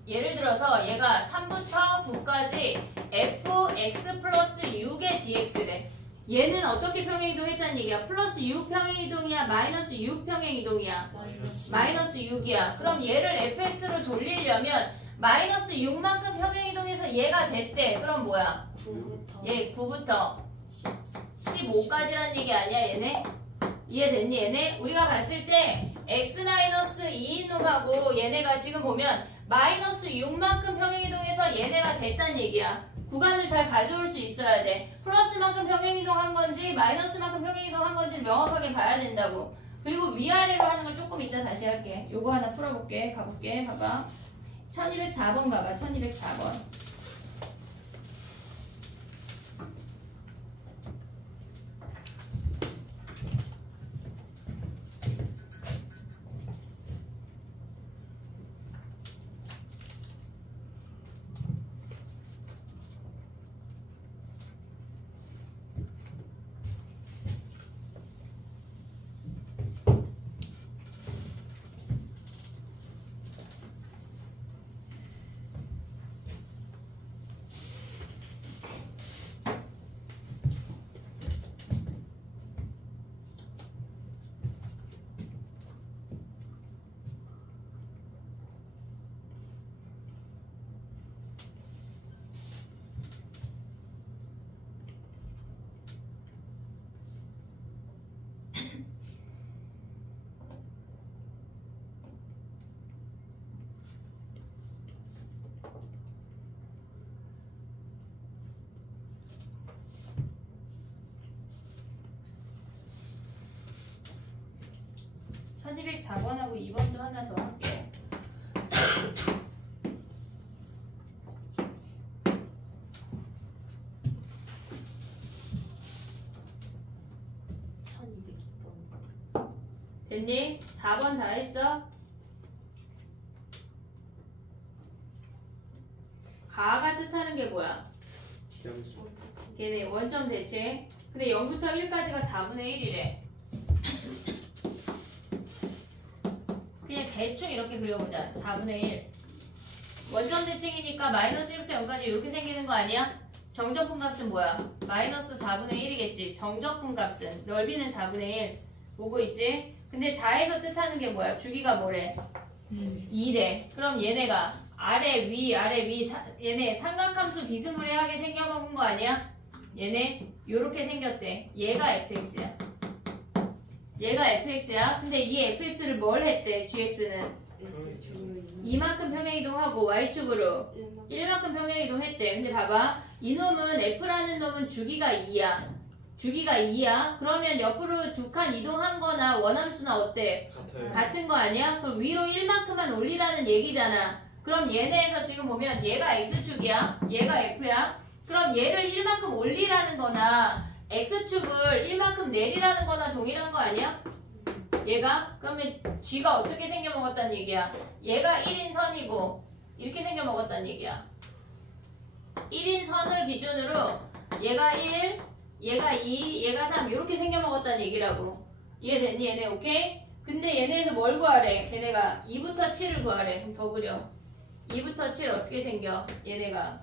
예를 들어서 얘가 3부터 9까지 fx 플러스 6의 dx래. 얘는 어떻게 평행이동했다는 얘기야? 플러스 6 평행이동이야? 마이너스 6 평행이동이야? 마이너스 6이야. 그럼 얘를 fx로 돌리려면 마이너스 6만큼 평행이동해서 얘가 됐대. 그럼 뭐야? 9부터 얘 9부터 15까지란 얘기 아니야 얘네? 이해됐니 얘네? 우리가 봤을 때 x-2인 놈하고 얘네가 지금 보면 마이너스 6만큼 평행이동해서 얘네가 됐단 얘기야. 구간을 잘 가져올 수 있어야 돼. 플러스만큼 평행이동한 건지 마이너스만큼 평행이동한 건지를 명확하게 봐야 된다고. 그리고 위아래로 하는 걸 조금 이따 다시 할게. 요거 하나 풀어볼게. 가볼게. 봐봐. 1204번 봐봐. 1204번. 천 1204번하고 2번도 하나 더 할게. 됐니? 4번 다 했어? 가가 뜻하는 게 뭐야? 지정수. 걔네 원점 대체. 근데 0부터 1까지가 4분의 1이래. 그냥 대충 이렇게 그려보자. 4분의 1. 원점 대칭이니까 마이너스 1부터 0까지 이렇게 생기는 거 아니야? 정적분 값은 뭐야? 마이너스 4분의 1이겠지. 정적분 값은. 넓이는 4분의 1. 보고 있지? 근데 다해서 뜻하는 게 뭐야? 주기가 뭐래? 2래. 그럼 얘네가 아래 위 얘네 삼각함수 비스무리하게 생겨먹은 거 아니야? 얘네 요렇게 생겼대. 얘가 fx야. 얘가 fx야. 근데 이 fx를 뭘 했대? gx는 X축으로 이만큼 평행이동하고 y축으로 1만큼 평행이동했대. 근데 봐봐. 이놈은 f라는 놈은 주기가 2야. 주기가 2야. 그러면 옆으로 두 칸 이동한 거나 원함수나 어때? 같아요. 같은 거 아니야? 그럼 위로 1만큼만 올리라는 얘기잖아. 그럼 얘네에서 지금 보면 얘가 x축이야. 얘가 f야. 그럼 얘를 1만큼 올리라는 거나 x축을 1만큼 내리라는 거나 동일한 거 아니야? 얘가? 그러면 g가 어떻게 생겨먹었다는 얘기야? 얘가 1인 선이고 이렇게 생겨먹었다는 얘기야. 1인 선을 기준으로 얘가 1, 얘가 2, 얘가 3 이렇게 생겨먹었다는 얘기라고. 이해됐니 얘네? 오케이? 근데 얘네에서 뭘 구하래? 걔네가 2부터 7을 구하래. 그럼 더 그려. 2부터 7 어떻게 생겨? 얘네가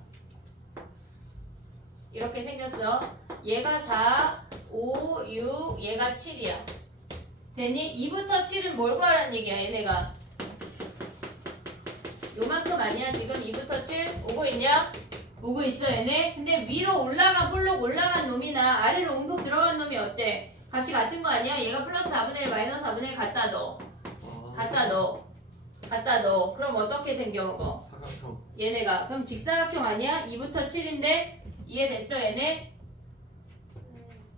이렇게 생겼어. 얘가 4, 5, 6, 얘가 7이야. 됐니? 2부터 7은 뭘 구하라는 얘기야 얘네가. 요만큼 아니야 지금 2부터 7? 오고 있냐? 오고 있어 얘네? 근데 위로 올라가 볼록 올라간 놈이나 아래로 움푹 들어간 놈이 어때? 값이 같은 거 아니야? 얘가 플러스 4분의 1 마이너스 4분의 1 갖다 넣어. 갖다 넣어. 그럼 어떻게 생겨먹어? 사각형. 얘네가. 그럼 직사각형 아니야? 2부터 7인데 이해됐어 얘네?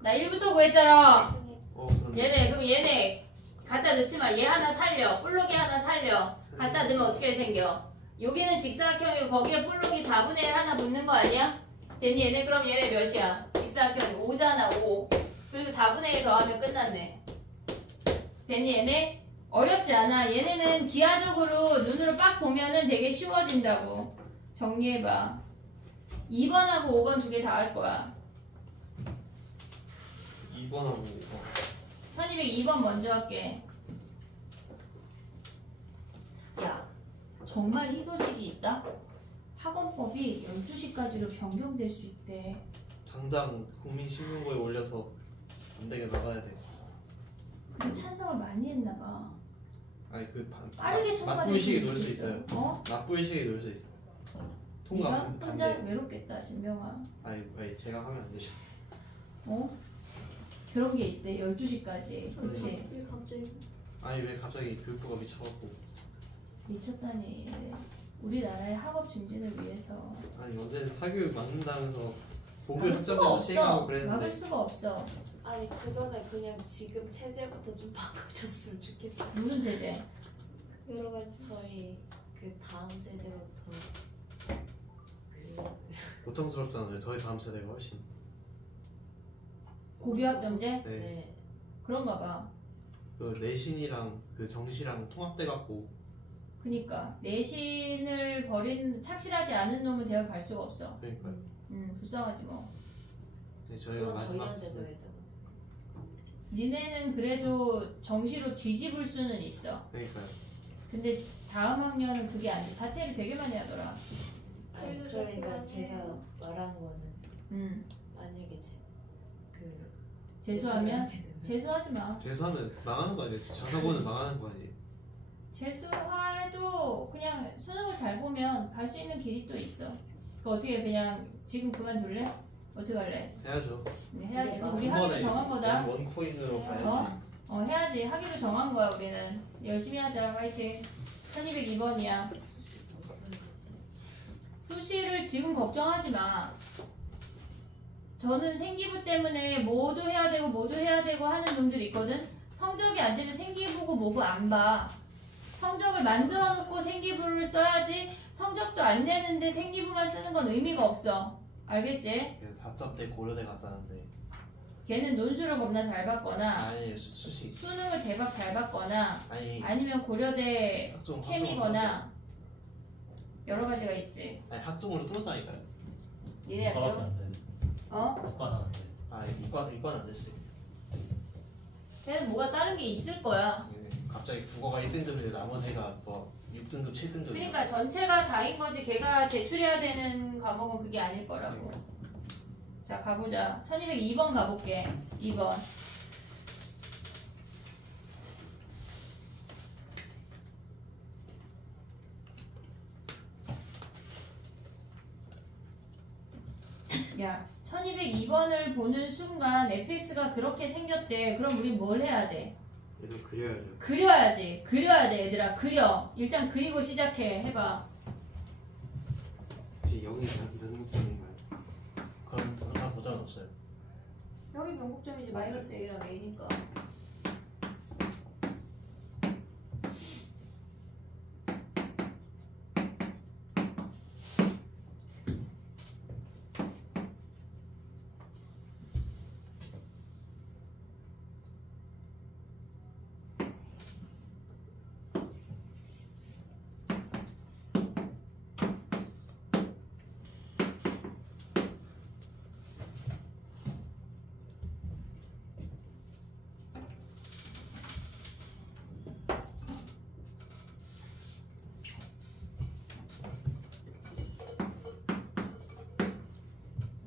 나 1부터 구했잖아. 그런데. 그럼 얘네 갖다 넣지 마. 얘 하나 살려. 볼록이 하나 살려. 갖다 넣으면 어떻게 생겨? 여기는 직사각형이고 거기에 볼록이 4분의 1 하나 붙는 거 아니야? 됐니 얘네? 그럼 얘네 몇이야? 직사각형이 5잖아 5. 그리고 4분의 1 더하면 끝났네. 됐니 얘네? 어렵지 않아. 얘네는 기하적으로 눈으로 빡 보면은 되게 쉬워진다고. 정리해봐. 2번하고 5번 두 개 다 할 거야. 2번하고 1202번 먼저 할게. 야, 정말 희소식이 있다? 학원법이 12시까지로 변경될 수 있대. 당장 국민신문고에 올려서 안 되게 나가야 돼. 근데 찬성을 많이 했나 봐. 아니 빠르게 통과될 맞불식이 수 노릴 수 있어요. 어? 맞불식이 노릴 수 있어요. 네가 통과 안 혼자 돼. 외롭겠다, 진명아. 아니 제가 하면 안 되죠. 어? 그런 게 있대, 12시까지. 그치? 왜 갑자기 아니 왜 갑자기 교육부가 미쳐갖고. 미쳤다니. 우리나라의 학업 증진을 위해서. 아니 언제는 사교육 막는다면서 보교 막을 수가 학점에서 없어. 시행하고 막을 그랬는데. 수가 없어. 아니 그 전에 그냥 지금 체제부터 좀 바꿔줬으면 좋겠어. 무슨 제재? 여러 가지 저희 그 다음 세대부터 고통스럽잖아요. 저희 다음 세대가 훨씬. 고교학점제? 네. 네. 그런가 봐. 그 내신이랑 그 정시랑 통합돼갖고. 그니까 내신을 착실하지 않은 놈은 대학 갈 수가 없어. 그러니까요. 불쌍하지 뭐. 네, 저희가 그건 마지막 저희한테도 해줘. 니네는 그래도 정시로 뒤집을 수는 있어. 그러니까요. 근데 다음 학년은 그게 안 돼. 자퇴를 되게 많이 하더라. 아니 저희도 그러니까 저렇게 제가 해요. 말한 거는 만약에 그 재수하면? 재수를 하게 되면 재수하지 마. 재수하면 망하는 거 아니에요? 자사고는 망하는 거 아니에요? 재수해도 그냥 수능을 잘 보면 갈 수 있는 길이 또 있어. 그 어떻게 그냥 지금 그만둘래? 어떻게 할래? 해야죠. 해야지. 네, 우리 하기로 정한 거다. 원코인으로 가야지. 해야지. 하기로 정한 거야 우리는. 열심히 하자. 화이팅. 1202번이야. 수시를 지금 걱정하지 마. 저는 생기부 때문에 뭐도 해야 되고 하는 놈들 있거든. 성적이 안 되면 생기부고 뭐고 안 봐. 성적을 만들어 놓고 생기부를 써야지. 성적도 안 내는데 생기부만 쓰는 건 의미가 없어. 알겠지? 4점대 고려대 갔다는데. 걔는 논술을 겁나 잘 받거나 아니 수시. 수능을 대박 잘 받거나 아니 아니면 고려대 학종 캠이거나 여러 가지가 있지. 아니 학종으로 뚫었다니까요. 니네 이과밖에 학교? 안 돼. 어? 이과는 안 돼. 아 이과는 안 됐어요. 걔는 뭐가 다른 게 있을 거야. 갑자기 국어가 1등급인데 나머지가 뭐 6등급, 7등급. 그러니까 전체가 4인 거지 걔가 제출해야 되는 과목은 그게 아닐 거라고. 자 가보자. 1202번 가볼게. 2번. 야 1202번을 보는 순간 fx가 그렇게 생겼대. 그럼 우리 뭘 해야 돼? 얘도 그려야죠. 그려야지. 그려야 돼 얘들아. 그려. 일단 그리고 시작해. 해봐. 혹시 여기 변곡점인가요? 그럼 다 보장은 없어요. 여기 변곡점이지. 마이너스 a랑 a니까.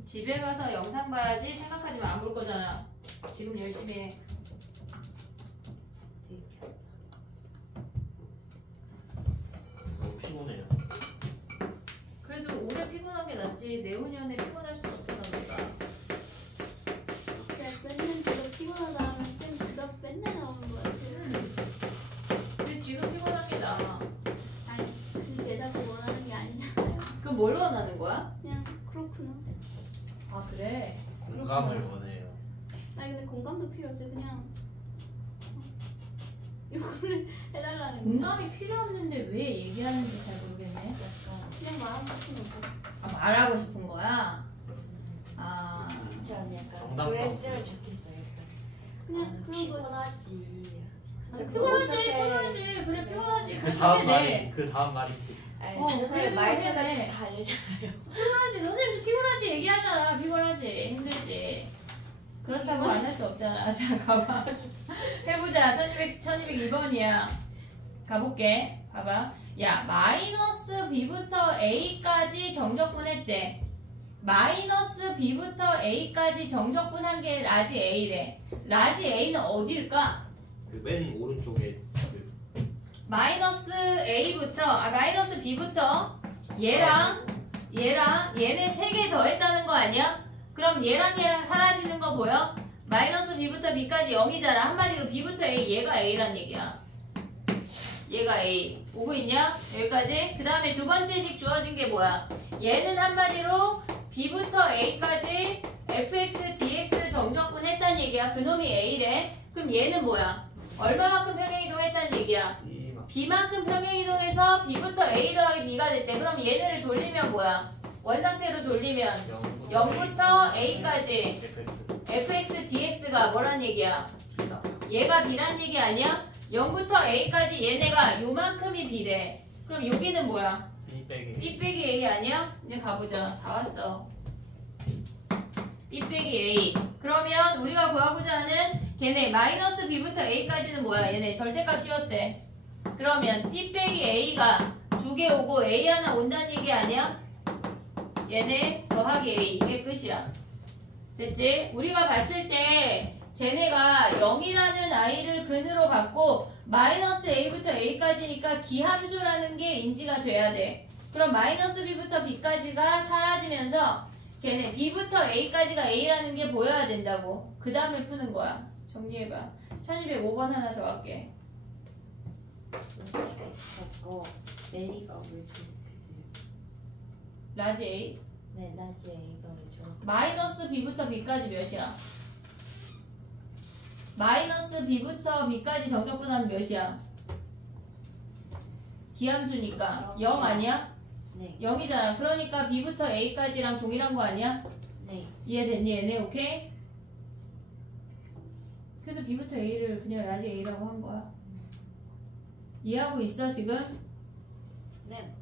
집에 가서 영상 봐야지. 생각하지만 안 볼 거잖아. 지금 열심히 해. 되게 귀엽다. 너무 피곤해요. 그래도 오래 피곤한 게 낫지. 내후년에 피곤할 순 없잖아 우리가. 진짜 맨날 그거 피곤하다 하면 쌤 그거 맨날 나오는 거 같아요. 근데 지금 피곤한 게 나아. 아니 그 대답을 원하는 게 아니잖아요. 그럼 뭘 원하는 거야? 그냥 그렇구나. 아 그래? 공감을 원해요. 아니 근데 공감도 필요 없어요. 그냥 이거를 해달라는 거. 공감이 필요 없는데 왜 얘기하는지 잘 모르겠네. 약간 그냥 말하고 싶은 거고. 아 말하고 싶은 거야? 아 저는 약간 정답성. 그랬으면 좋겠어요. 약간 그냥 아, 그런 거. 피곤하지. 근데 피곤하지 어떻게- 피곤하지. 그래 피곤하지. 그 다음 그래, 말이 그 다음 말이 아니, 그래, 그래 말투가 그래. 좀 다르잖아요. 피곤하지. 선생님도 피곤하지 얘기하잖아. 피곤하지. 힘들지. 그렇다고 안 할 수 없잖아. 자 가봐. 해보자. 1202번이야. 가볼게. 봐봐. 야 마이너스 b부터 a까지 정적분 했대. 마이너스 b부터 a까지 정적분한 게 라지 a래. 라지 a는 어딜까? 그 맨 오른쪽에 마이너스 마이너스 b부터 얘랑 얘네 세 개 더했다는 거 아니야? 그럼 얘랑 사라지는 거 보여? 마이너스 b부터 b까지 0이잖아. 한마디로 b부터 a, 얘가 a란 얘기야. 얘가 a. 오고 있냐? 여기까지. 그 다음에 두 번째식 주어진 게 뭐야? 얘는 한마디로 b부터 a까지 fx, dx 정적분 했단 얘기야. 그놈이 a래. 그럼 얘는 뭐야? 얼마만큼 평행이동 했단 얘기야? 이만 b만큼 평행이동해서 b부터 a 더하기 b가 됐대. 그럼 얘네를 돌리면 뭐야? 원상태로 돌리면 0부터 a까지 fx fx dx가 뭐란 얘기야? 얘가 b란 얘기 아니야? 0부터 a까지 얘네가 요만큼이 b래. 그럼 여기는 뭐야? b 빼기 b 빼기 a 아니야? 이제 가보자. 다 왔어. b 빼기 a. 그러면 우리가 구하고자 하는 걔네 마이너스 b부터 a까지는 뭐야? 얘네 절대값이었대. 그러면 b 빼기 a가 두 개 오고 a 하나 온다는 얘기 아니야? 얘네 더하기 a. 이게 끝이야. 됐지? 우리가 봤을 때 쟤네가 0이라는 i를 근으로 갖고 마이너스 a부터 a까지니까 기함수라는 게 인지가 돼야 돼. 그럼 마이너스 b부터 b까지가 사라지면서 걔네 b부터 a까지가 a라는 게 보여야 된다고. 그 다음에 푸는 거야. 정리해봐. 1205번 하나 더 할게. 저거 A가 왜 저렇게 돼요? 라지 a. 네, 낮에 A가 왜 저렇게 마이너스 b부터 b까지 몇이야? 마이너스 b부터 b까지 정적분하면 몇이야? 기함수니까 0 아니야? 네, 0이잖아. 그러니까 b부터 a까지랑 동일한 거 아니야? 네. 이해됐니 얘네? 오케이? 그래서 b부터 a를 그냥 라지 a라고 한 거야. 이해하고 있어 지금? 네.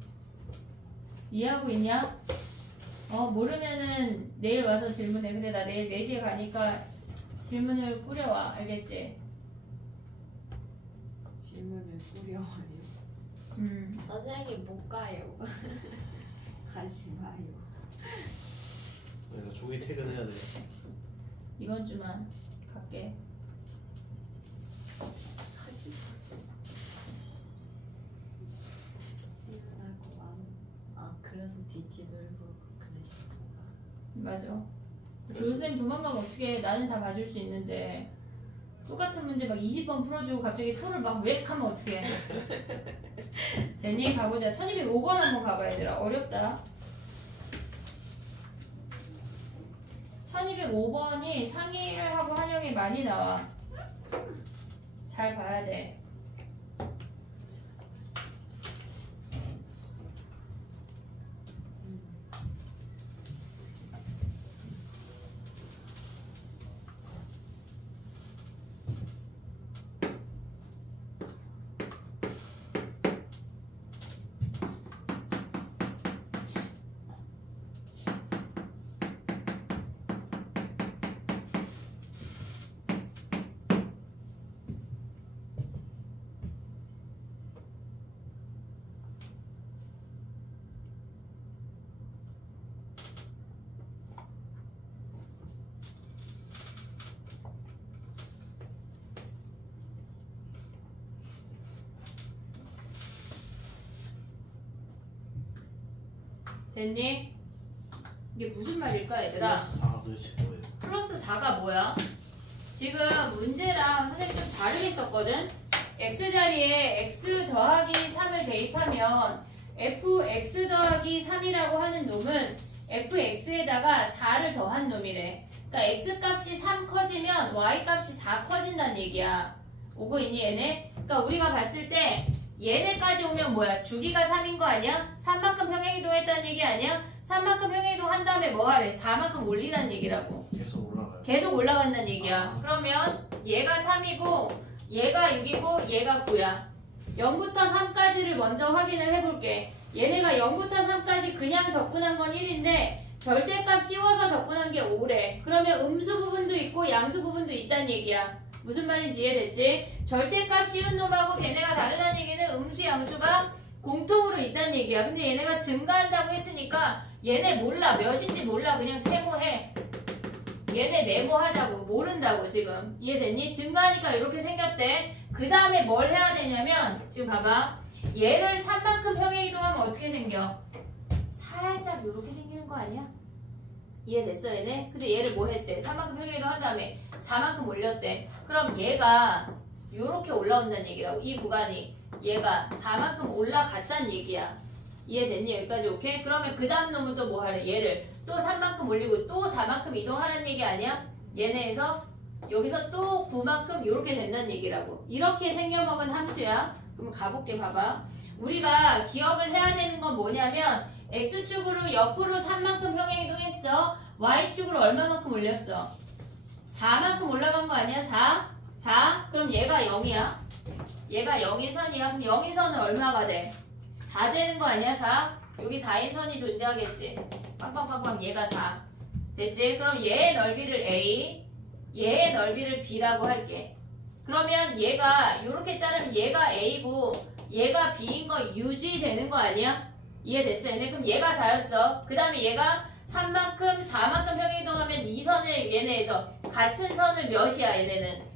이해하고 있냐? 모르면은 내일 와서 질문해. 근데 나 내일 4시에 가니까 질문을 꾸려와. 알겠지? 질문을 꾸려와요. 선생님 못 가요. 가지 마요. 내가 조기 퇴근해야 돼. 이번 주만 갈게. 가지 마. 질문할 거 많아. 아, 그래서 DT도 일부러 그렇게 내시는가? 맞아. 조선생님 도망가면 어떻게 해? 나는 다 봐줄 수 있는데 똑같은 문제 막 20번 풀어주고 갑자기 토를 막 웩 하면 어떡해. 됐니? 가보자. 1205번 한번 가봐 얘들아. 어렵다. 1205번이 상일하고 한영이 많이 나와. 잘 봐야 돼. 됐니? 이게 무슨 말일까 얘들아? 플러스 4가 도대체 뭐예요? 플러스 4가 뭐야? 지금 문제랑 선생님 좀 다르게 썼거든? x자리에 x 더하기 3을 대입하면 fx 더하기 3이라고 하는 놈은 fx에다가 4를 더한 놈이래. 그러니까 x 값이 3 커지면 y 값이 4 커진다는 얘기야. 오고 있니 얘네? 그러니까 우리가 봤을 때 얘네까지 오면 뭐야? 주기가 3인 거 아니야? 3만큼 평행이동했다는 얘기 아니야? 3만큼 평행이동 한 다음에 뭐 하래? 4만큼 올리라는 얘기라고. 계속 올라가요. 계속 올라간다는 얘기야. 그러면 얘가 3이고 얘가 6이고 얘가 9야. 0부터 3까지를 먼저 확인을 해볼게. 얘네가 0부터 3까지 그냥 접근한 건 1인데 절대값 씌워서 접근한 게 5래. 그러면 음수 부분도 있고 양수 부분도 있다는 얘기야. 무슨 말인지 이해됐지? 절대값 씌운 놈하고 걔네가 다르다는 얘기는 음수 양수가 공통으로 있다는 얘기야. 근데 얘네가 증가한다고 했으니까 얘네 몰라. 몇인지 몰라. 그냥 세모해. 얘네 네모하자고. 모른다고 지금. 이해됐니? 증가하니까 이렇게 생겼대. 그 다음에 뭘 해야 되냐면 지금 봐봐. 얘를 3만큼 평행이동하면 어떻게 생겨? 살짝 이렇게 생기는 거 아니야? 이해됐어 얘네? 근데 얘를 뭐 했대? 3만큼 평행이동 한 다음에 4만큼 올렸대. 그럼 얘가 이렇게 올라온다는 얘기라고. 이 구간이 얘가 4만큼 올라갔다는 얘기야. 이해됐니? 여기까지 오케이? 그러면 그 다음 놈은 또 뭐 하래? 얘를 또 3만큼 올리고 또 4만큼 이동하라는 얘기 아니야? 얘네에서 여기서 또 9만큼 이렇게 된다는 얘기라고. 이렇게 생겨먹은 함수야. 그럼 가볼게. 봐봐. 우리가 기억을 해야 되는 건 뭐냐면 X축으로 옆으로 3만큼 평행이동했어. Y축으로 얼마만큼 올렸어? 4만큼 올라간 거 아니야? 4? 그럼 얘가 0이야. 얘가 0인 선이야. 그럼 0인 선은 얼마가 돼? 4 되는 거 아니야? 4? 여기 4인 선이 존재하겠지. 빵빵빵빵 얘가 4. 됐지? 그럼 얘의 넓이를 A, 얘의 넓이를 B라고 할게. 그러면 얘가 이렇게 자르면 얘가 A고 얘가 B인 거 유지되는 거 아니야? 이해됐어? 얘네? 그럼 얘가 4였어. 그 다음에 얘가 3만큼 4만큼 평행이동하면 이 선을 얘네에서 같은 선을 몇이야 얘네는?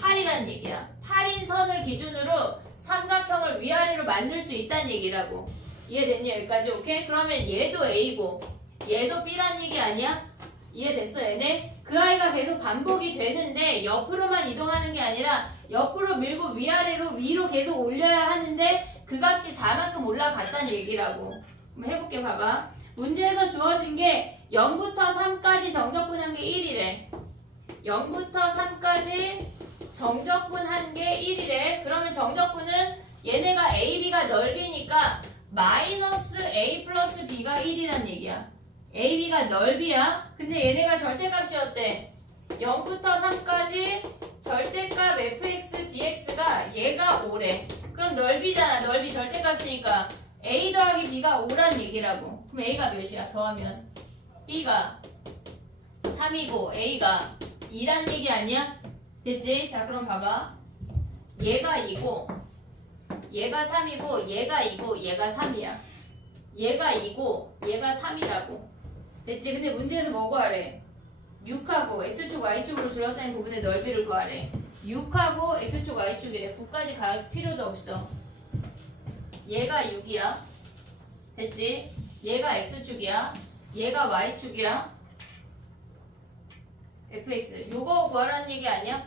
8이란 얘기야. 8인 선을 기준으로 삼각형을 위아래로 만들 수 있다는 얘기라고. 이해됐니? 여기까지 오케이? 그러면 얘도 A고 얘도 B란 얘기 아니야? 이해됐어 얘네? 그 아이가 계속 반복이 되는데 옆으로만 이동하는 게 아니라 옆으로 밀고 위아래로 위로 계속 올려야 하는데 그 값이 4만큼 올라갔다는 얘기라고. 한번 해볼게. 봐봐. 문제에서 주어진 게 0부터 3까지 정적분한 게 1이래. 0부터 3까지 정적분한 게 1이래. 그러면 정적분은 얘네가 A, B가 넓이니까 마이너스 A 플러스 B가 1이란 얘기야. A, B가 넓이야. 근데 얘네가 절대값이었대. 0부터 3까지 절대값 fx dx가 얘가 5래. 그럼 넓이잖아. 넓이 절대값이니까 A 더하기 B가 5란 얘기라고. 그럼 A가 몇이야? 더하면 B가 3이고 A가 2란 얘기 아니야? 됐지? 자 그럼 봐봐. 얘가 2고 얘가 3이고 얘가 2고 얘가 3이야. 얘가 2고 얘가 3이라고. 됐지? 근데 문제에서 뭐 구하래? 6하고 X축 Y축으로 둘러싸인 부분의 넓이를 구하래. 6하고 X축 Y축이래. 9까지 갈 필요도 없어. 얘가 6이야. 됐지? 얘가 X축이야. 얘가 y축이야. fx. 요거 구하라는 얘기 아니야?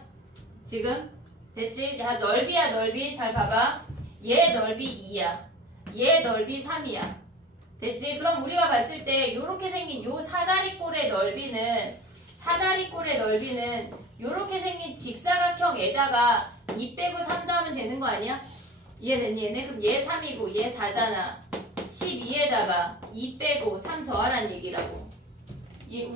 지금? 됐지? 자, 넓이야, 넓이. 잘 봐봐. 얘 넓이 2야. 얘 넓이 3이야. 됐지? 그럼 우리가 봤을 때 요렇게 생긴 요 사다리꼴의 넓이는 요렇게 생긴 직사각형에다가 2 빼고 3 더하면 되는 거 아니야? 이해됐니? 얘네? 그럼 얘 3이고 얘 4잖아. 12에다가 2 빼고 3 더하란 얘기라고.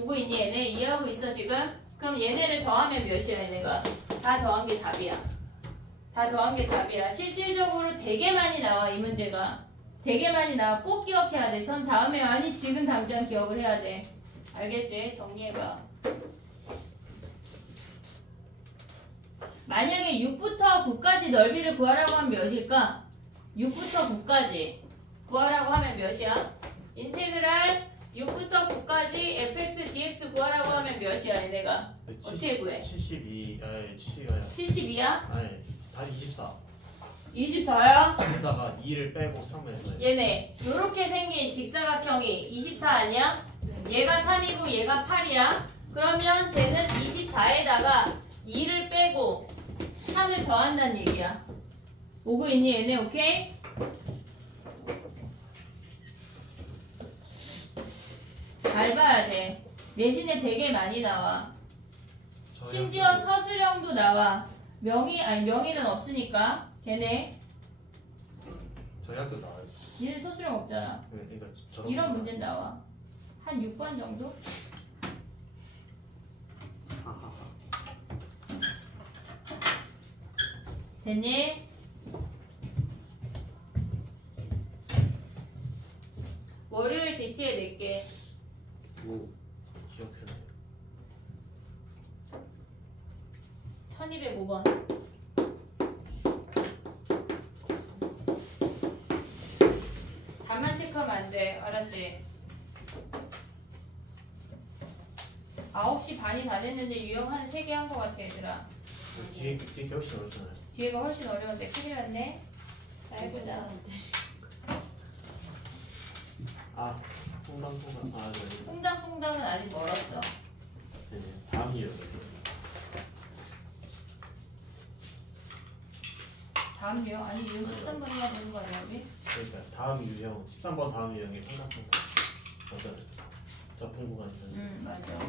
오고 있니 얘네? 이해하고 있어 지금? 그럼 얘네를 더하면 몇이야 얘네가? 다 더한 게 답이야. 다 더한 게 답이야. 실질적으로 되게 많이 나와 이 문제가. 되게 많이 나와. 꼭 기억해야 돼. 전 다음에 아니 지금 당장 기억을 해야 돼. 알겠지? 정리해봐. 만약에 6부터 9까지 넓이를 구하라고 하면 몇일까? 6부터 9까지 구하라고 하면 몇이야? 인테그랄 6부터 9까지 fx dx 구하라고 하면 몇이야 얘네가? 어떻게 구해? 72 아니 72가 72야? 아니 다 24 24야? 거기다가 2를 빼고 3을 해서 얘네 요렇게 생긴 직사각형이 24 아니야? 얘가 3이고 얘가 8이야. 그러면 쟤는 24에다가 2를 빼고 3을 더한다는 얘기야. 오고 있니 얘네? 오케이? 잘 봐야 돼. 내신에 되게 많이 나와. 심지어 서술형도 나와. 명의는 없으니까 걔네. 저희 학교 나와요. 얘네 서술형 없잖아. 그러니까 저런 이런 문제는 나와. 한 6번 정도? 됐니? 월요일 DT에 낼게. 오 기억해놔요. 1205번. 답만 체크하면 안 돼. 알았지? 9시 반이 다 됐는데 유형 한 3개 한 거 같아 얘들아. 뒤에 게 훨씬 어렵잖아요. 뒤에가 훨씬 어려운데 큰일 났네. 자 해보자. 아 퐁당퐁당 아 네. 퐁당퐁당은 아직 멀었어. 네. 다음이요. 다음 유형? 아니 유형 13번 해야 되는 거 아니야 우리? 그러니까 다음 유형 13번 다음 유형이 퐁당퐁당 맞아요. 저 풍부가 있는. 맞아.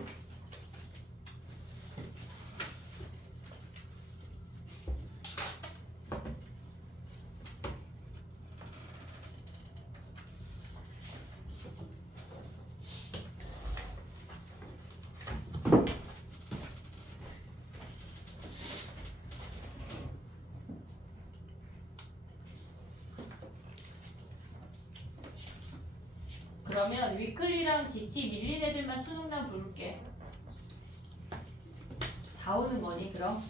그러면 위클리랑 DT 밀린 애들만 수능난 부를게. 다 오는 거니 그럼?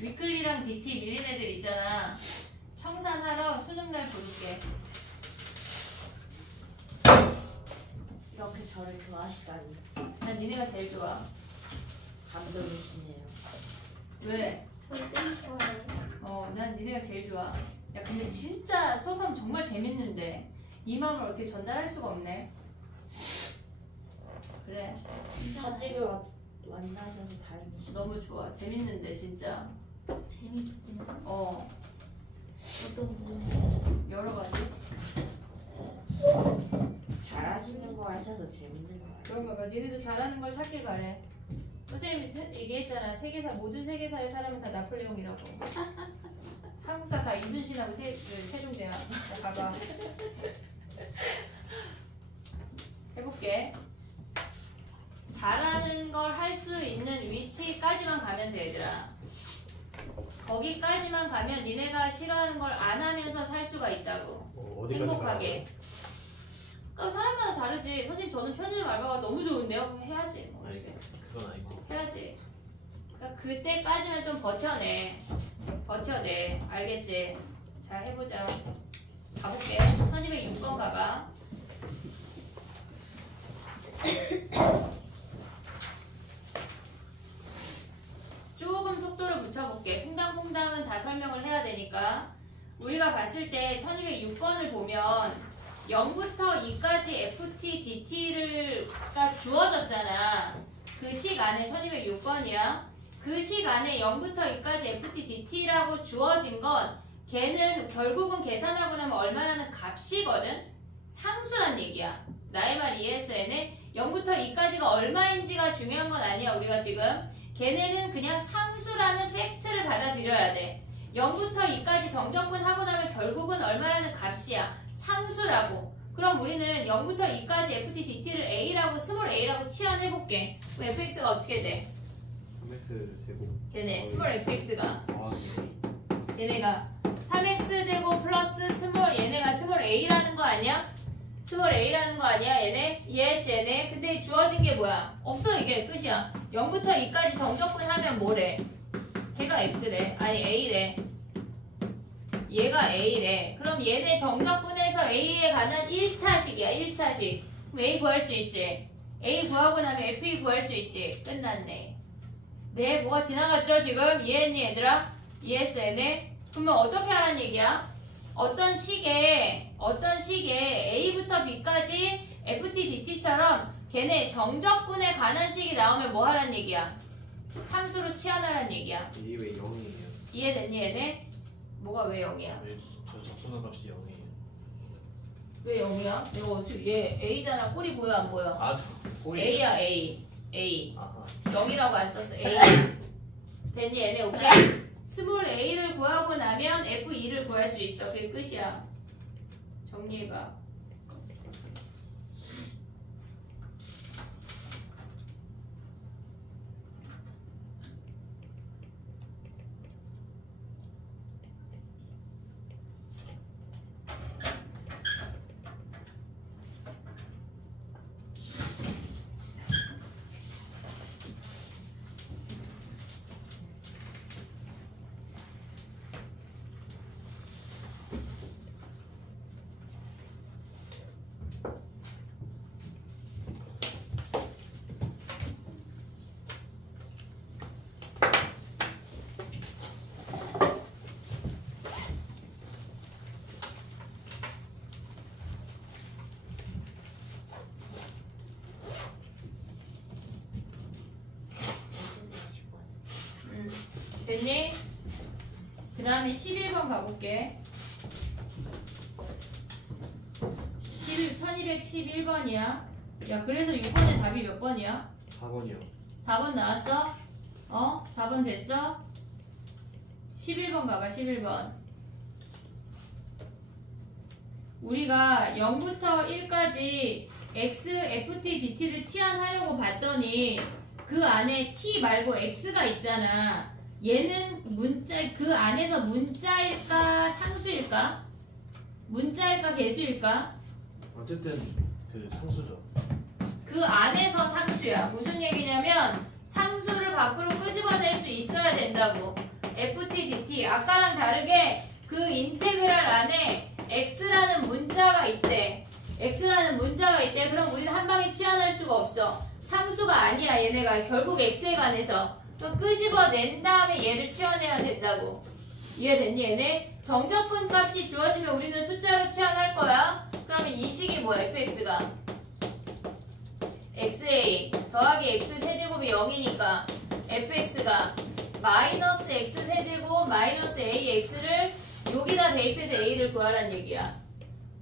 위클리랑 DT 밀린 애들 있잖아. 청산하러 수능날 부를게. 이렇게 저를 좋아하시다니 난 니네가 제일 좋아. 감동이시네요. 왜? 저쌤 좋아요. 난 니네가 제일 좋아. 야 근데 진짜 수업하면 정말 재밌는데 이 마음을 어떻게 전달할 수가 없네. 그래. 갑자기 만나셔서 다행이시네요. 너무 좋아. 재밌는데 진짜. 재밌어요. 어떤 부분? 여러 가지. 잘하시는 거 하셔서 재밌는 거 같아요. 그런가 봐. 니네도 잘하는 걸 찾길 바래. 선생님이 얘기했잖아. 세계사 모든 세계사의 사람은 다 나폴레옹이라고. 한국사 다 이순신하고 세종대왕. 자, 봐봐. 해볼게. 잘하는 걸 할 수 있는 위치까지만 가면 돼 얘들아. 거기까지만 가면 니네가 싫어하는 걸 안 하면서 살 수가 있다고. 어디까지 행복하게. 그러니까 사람마다 다르지. 선생님 저는 편집 알바가 너무 좋은데요? 해야지. 뭐. 아니 그건 아니고. 해야지. 그러니까 그때까지만 좀 버텨내. 알겠지? 자 해보자. 가볼게. 1206번 가봐. 조금 속도를 붙여볼게. 퐁당퐁당은 다 설명을 해야 되니까. 우리가 봤을 때 1206번을 보면 0부터 2까지 ft dt가 주어졌잖아. 그 식 안에 1206번이야. 그 식 안에 0부터 2까지 ft dt라고 주어진 건 걔는 결국은 계산하고 나면 얼마라는 값이거든. 상수란 얘기야. 나의 말 이해했어 얘네? 0부터 2까지가 얼마인지가 중요한 건 아니야. 우리가 지금 걔네는 그냥 상수라는 팩트를 받아들여야 돼. 0부터 2까지 정적분 하고 나면 결국은 얼마라는 값이야. 상수라고. 그럼 우리는 0부터 2까지 ft dt를 a라고 스몰 a라고 치환해볼게. 그럼 fx가 어떻게 돼? 3x 제곱. 걔네 스몰 fx가 더하기 얘네가 3x 제곱 플러스 스몰 얘네가 스몰 a라는 거 아니야? 스몰 a라는 거 아니야 얘네? 이해했지 얘네? 근데 주어진 게 뭐야? 없어 이게 끝이야. 0부터 2까지 정적분 하면 뭐래? 걔가 x래. 아니 a래. 얘가 a래. 그럼 얘네 정적분에서 a에 관한 1차식이야. 1차식. 그럼 a 구할 수 있지. a 구하고 나면 f 구할 수 있지. 끝났네. 네, 뭐가 지나갔죠 지금? 이해했니 얘들아? 이해했어 얘네? 그러면 어떻게 하란 얘기야? 어떤 식에 a부터 b까지 ft dt처럼 걔네 정적분에 관한 식이 나오면 뭐 하란 얘기야? 상수로 치환하란 얘기야. 이게 왜 0이에요? 이해됐니 얘네? 뭐가 왜 0이야? 저 적분한 값이 0이에요. 왜 0이야? 내가 어떻게 얘 a잖아. 꼴이 보여 안 보여? 아, 저 꼬리. a야 a 아하. 0이라고 안 썼어. a 됐니 얘네? 오케이? 스몰 a를 구하고 나면 f2를 구할 수 있어. 그게 끝이야. 정리해봐. 됐니? 그 다음에 11번 가볼게. 1211번이야. 야, 그래서 6번의 답이 몇 번이야? 4번이요. 4번 나왔어? 4번 됐어? 11번 가봐, 11번. 우리가 0부터 1까지 x, ft, dt를 치환하려고 봤더니 그 안에 t 말고 x가 있잖아. 얘는 문자, 그 안에서 문자일까 상수일까? 문자일까 개수일까? 어쨌든 그 상수죠. 그 안에서 상수야. 무슨 얘기냐면 상수를 밖으로 끄집어낼 수 있어야 된다고. ft, dt. 아까랑 다르게 그 인테그랄 안에 x라는 문자가 있대. x라는 문자가 있대. 그럼 우리는 한 방에 치환할 수가 없어. 상수가 아니야 얘네가. 결국 x에 관해서. 끄집어낸 다음에 얘를 치환해야 된다고. 이해됐니 얘네? 정적분 값이 주어지면 우리는 숫자로 치환할 거야. 그러면 이 식이 뭐야? fx가 xa 더하기 x 세제곱이 0이니까 fx가 마이너스 x 세제곱 마이너스 ax를 여기다 대입해서 a를 구하란 얘기야.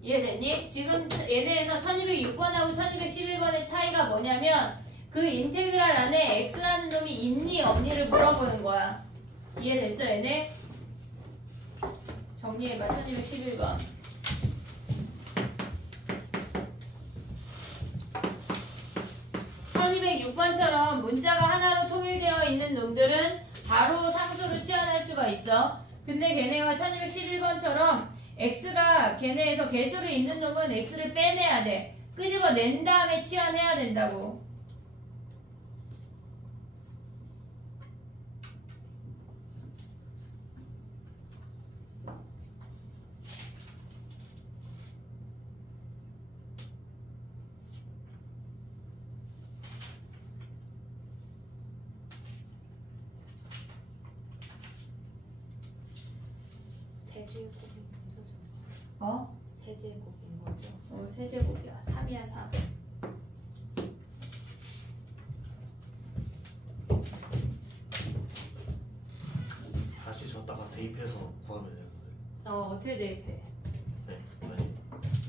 이해됐니? 지금 얘네에서 1206번하고 1211번의 차이가 뭐냐면 그 인테그랄 안에 x라는 놈이 있니 없니를 물어보는 거야. 이해됐어 얘네? 정리해봐. 1211번. 1206번처럼 문자가 하나로 통일되어 있는 놈들은 바로 상수로 치환할 수가 있어. 근데 걔네가 1211번처럼 x가 걔네에서 개수를 있는 놈은 x를 빼내야 돼. 끄집어낸 다음에 치환해야 된다고. 세제곱인 거죠? 어? 세제곱인 거죠? 세제곱이야. 3이야 3. 다시 줬다가 대입해서 구하면 되는 거예요. 어떻게 대입해? 네. 아니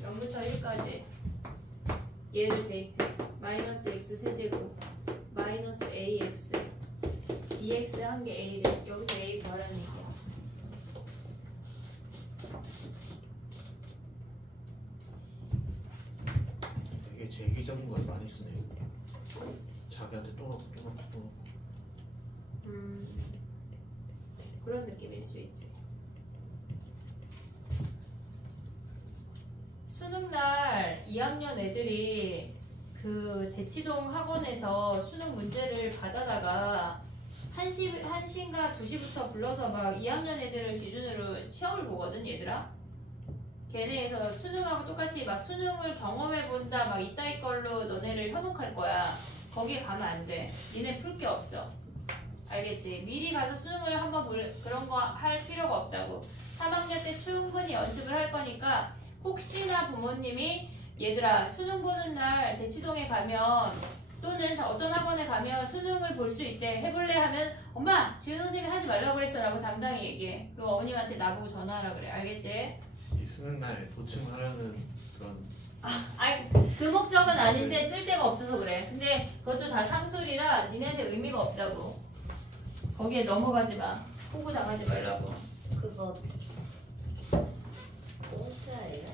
0부터 1까지 얘를 대입해. 마이너스 x 세제곱 마이너스 ax dx 한 개 a를 여기서 a 구하라는 얘기야. 되게 제기적인 걸 많이 쓰네요. 자기한테 또 넣고 또 넣고 또 넣고. 그런 느낌일 수 있지. 수능날 2학년 애들이 그 대치동 학원에서 수능 문제를 받아다가 1시인가 2시부터 불러서 막 2학년 애들을 기준으로 시험을 보거든 얘들아. 걔네에서 수능하고 똑같이 막 수능을 경험해본다 막 이따위 걸로 너네를 현혹할 거야. 거기에 가면 안 돼. 니네 풀 게 없어. 알겠지? 미리 가서 수능을 한번 그런 거 할 필요가 없다고. 3학년 때 충분히 연습을 할 거니까 혹시나 부모님이 얘들아 수능 보는 날 대치동에 가면 또는 어떤 학원에 가면 수능을 볼 수 있대. 해볼래? 하면 엄마 지은 선생님이 하지 말라고 그랬어 라고 당당히 얘기해. 그리고 어머님한테 나보고 전화하라 그래. 알겠지? 이 수능날 보충하려는 그런 아니 그 목적은 아닌데 쓸 데가 없어서 그래. 근데 그것도 다 상술이라 니네한테 의미가 없다고. 거기에 넘어가지 마. 호구 당하지 말라고. 그거 공짜예요?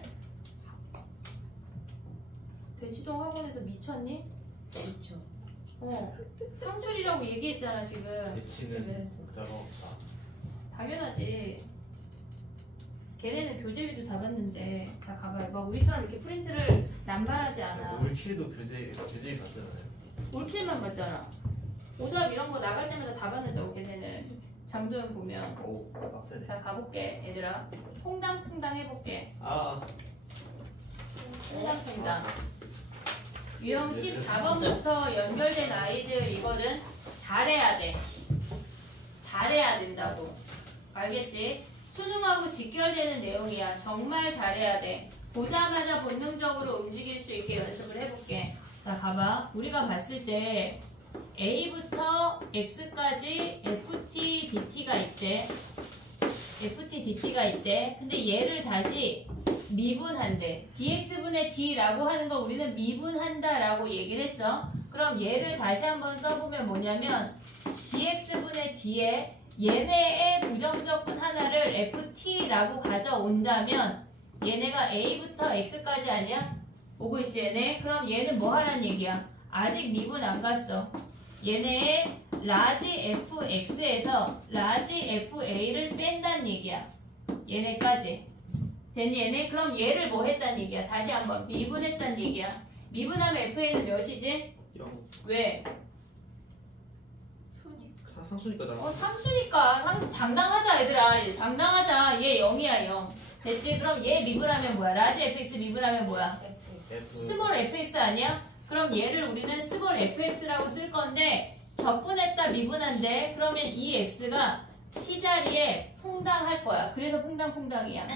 대치동 학원에서 미쳤니? 그렇죠. 상술이라고 얘기했잖아 지금. 대치는 그래서. 문자가 없다. 당연하지. 걔네는 교재비도 다 받는데. 자 가봐. 막 우리처럼 이렇게 프린트를 남발하지 않아. 올킬도 교재 받잖아요. 올킬만 받잖아. 오답 이런 거 나갈 때마다 다 받는다고 걔네는. 장도연 보면. 오 빡세네. 자 가볼게 얘들아. 퐁당퐁당 해볼게. 아 퐁당퐁당. 유형 14번부터 연결된 아이들이거든. 잘해야 돼. 잘해야 된다고. 알겠지? 수능하고 직결되는 내용이야. 정말 잘해야 돼. 보자마자 본능적으로 움직일 수 있게 연습을 해볼게. 자 가봐. 우리가 봤을 때 A부터 X까지 FT, DT가 있대. FT, DT가 있대. 근데 얘를 다시 미분한대. dx분의 d라고 하는 걸 우리는 미분한다 라고 얘기를 했어. 그럼 얘를 다시 한번 써보면 뭐냐면 dx분의 d에 얘네의 부정적분 하나를 ft라고 가져온다면 얘네가 a부터 x까지 아니야? 오고 있지 얘네? 그럼 얘는 뭐 하란 얘기야? 아직 미분 안 갔어. 얘네의 라지 fx에서 라지 fa를 뺀다는 얘기야. 얘네까지. 됐니 얘네? 그럼 얘를 뭐 했단 얘기야? 다시 한번 미분했단 얘기야. 미분하면 fa는 몇이지? 0 왜? 상수니까 나 상수니까. 상수 당당하자 얘들아. 당당하자. 얘 0이야 0. 됐지? 그럼 얘 미분하면 뭐야? 라지 fx 미분하면 뭐야? F 스몰 fx 아니야? 그럼 얘를 우리는 스몰 fx라고 쓸 건데 적분했다 미분한데 그러면 이 x가 t자리에 퐁당할 거야. 그래서 퐁당퐁당이야.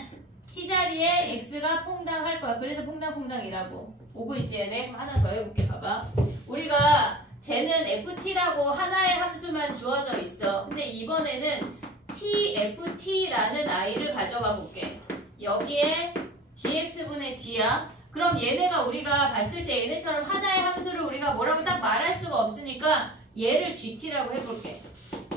t자리에 x가 퐁당할 거야. 그래서 퐁당퐁당이라고. 오고 있지 얘네? 그럼 하나 더 해볼게. 봐봐. 우리가 쟤는 ft라고 하나의 함수만 주어져 있어. 근데 이번에는 tft라는 아이를 가져가 볼게. 여기에 dx분의 d야. 그럼 얘네가 우리가 봤을 때 얘네처럼 하나의 함수를 우리가 뭐라고 딱 말할 수가 없으니까 얘를 gt라고 해볼게.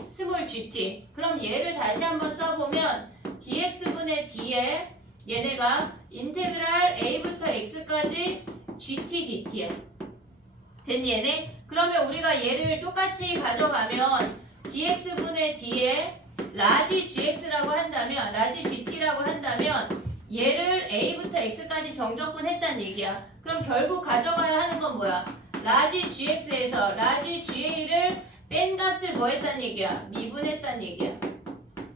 스몰 gt. 그럼 얘를 다시 한번 써보면 dx분의 d에 얘네가 인테그랄 a부터 x까지 gt dt야. 됐니 얘네? 그러면 우리가 얘를 똑같이 가져가면 dx분의 d에 라지 gx라고 한다면 라지 gt라고 한다면 얘를 a부터 x까지 정적분 했다는 얘기야. 그럼 결국 가져가야 하는 건 뭐야? 라지 gx에서 라지 ga를 뺀 값을 뭐 했다는 얘기야? 미분했다는 얘기야.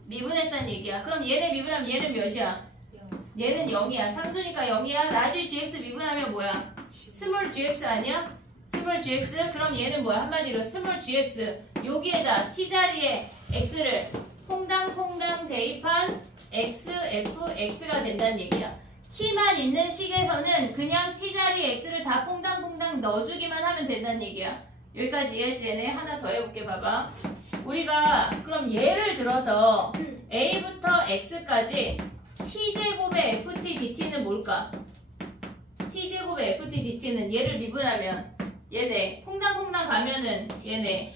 미분했다는 얘기야. 그럼 얘네 미분하면 얘는 몇이야? 얘는 0이야. 상수니까 0이야. 라지 gx 미분하면 뭐야? 스몰 gx 아니야? 스몰 gx. 그럼 얘는 뭐야? 한마디로 스몰 gx. 여기에다 t자리에 x를 퐁당퐁당 대입한 x, f, x가 된다는 얘기야. t만 있는 식에서는 그냥 t자리 x를 다 퐁당퐁당 넣어주기만 하면 된다는 얘기야. 여기까지 이해했지? 얘네 하나 더 해볼게. 봐봐. 우리가 그럼 예를 들어서 a부터 x까지 t제곱의 ft dt는 뭘까? t제곱의 ft dt는 얘를 미분하면 얘네 퐁당퐁당 가면은 얘네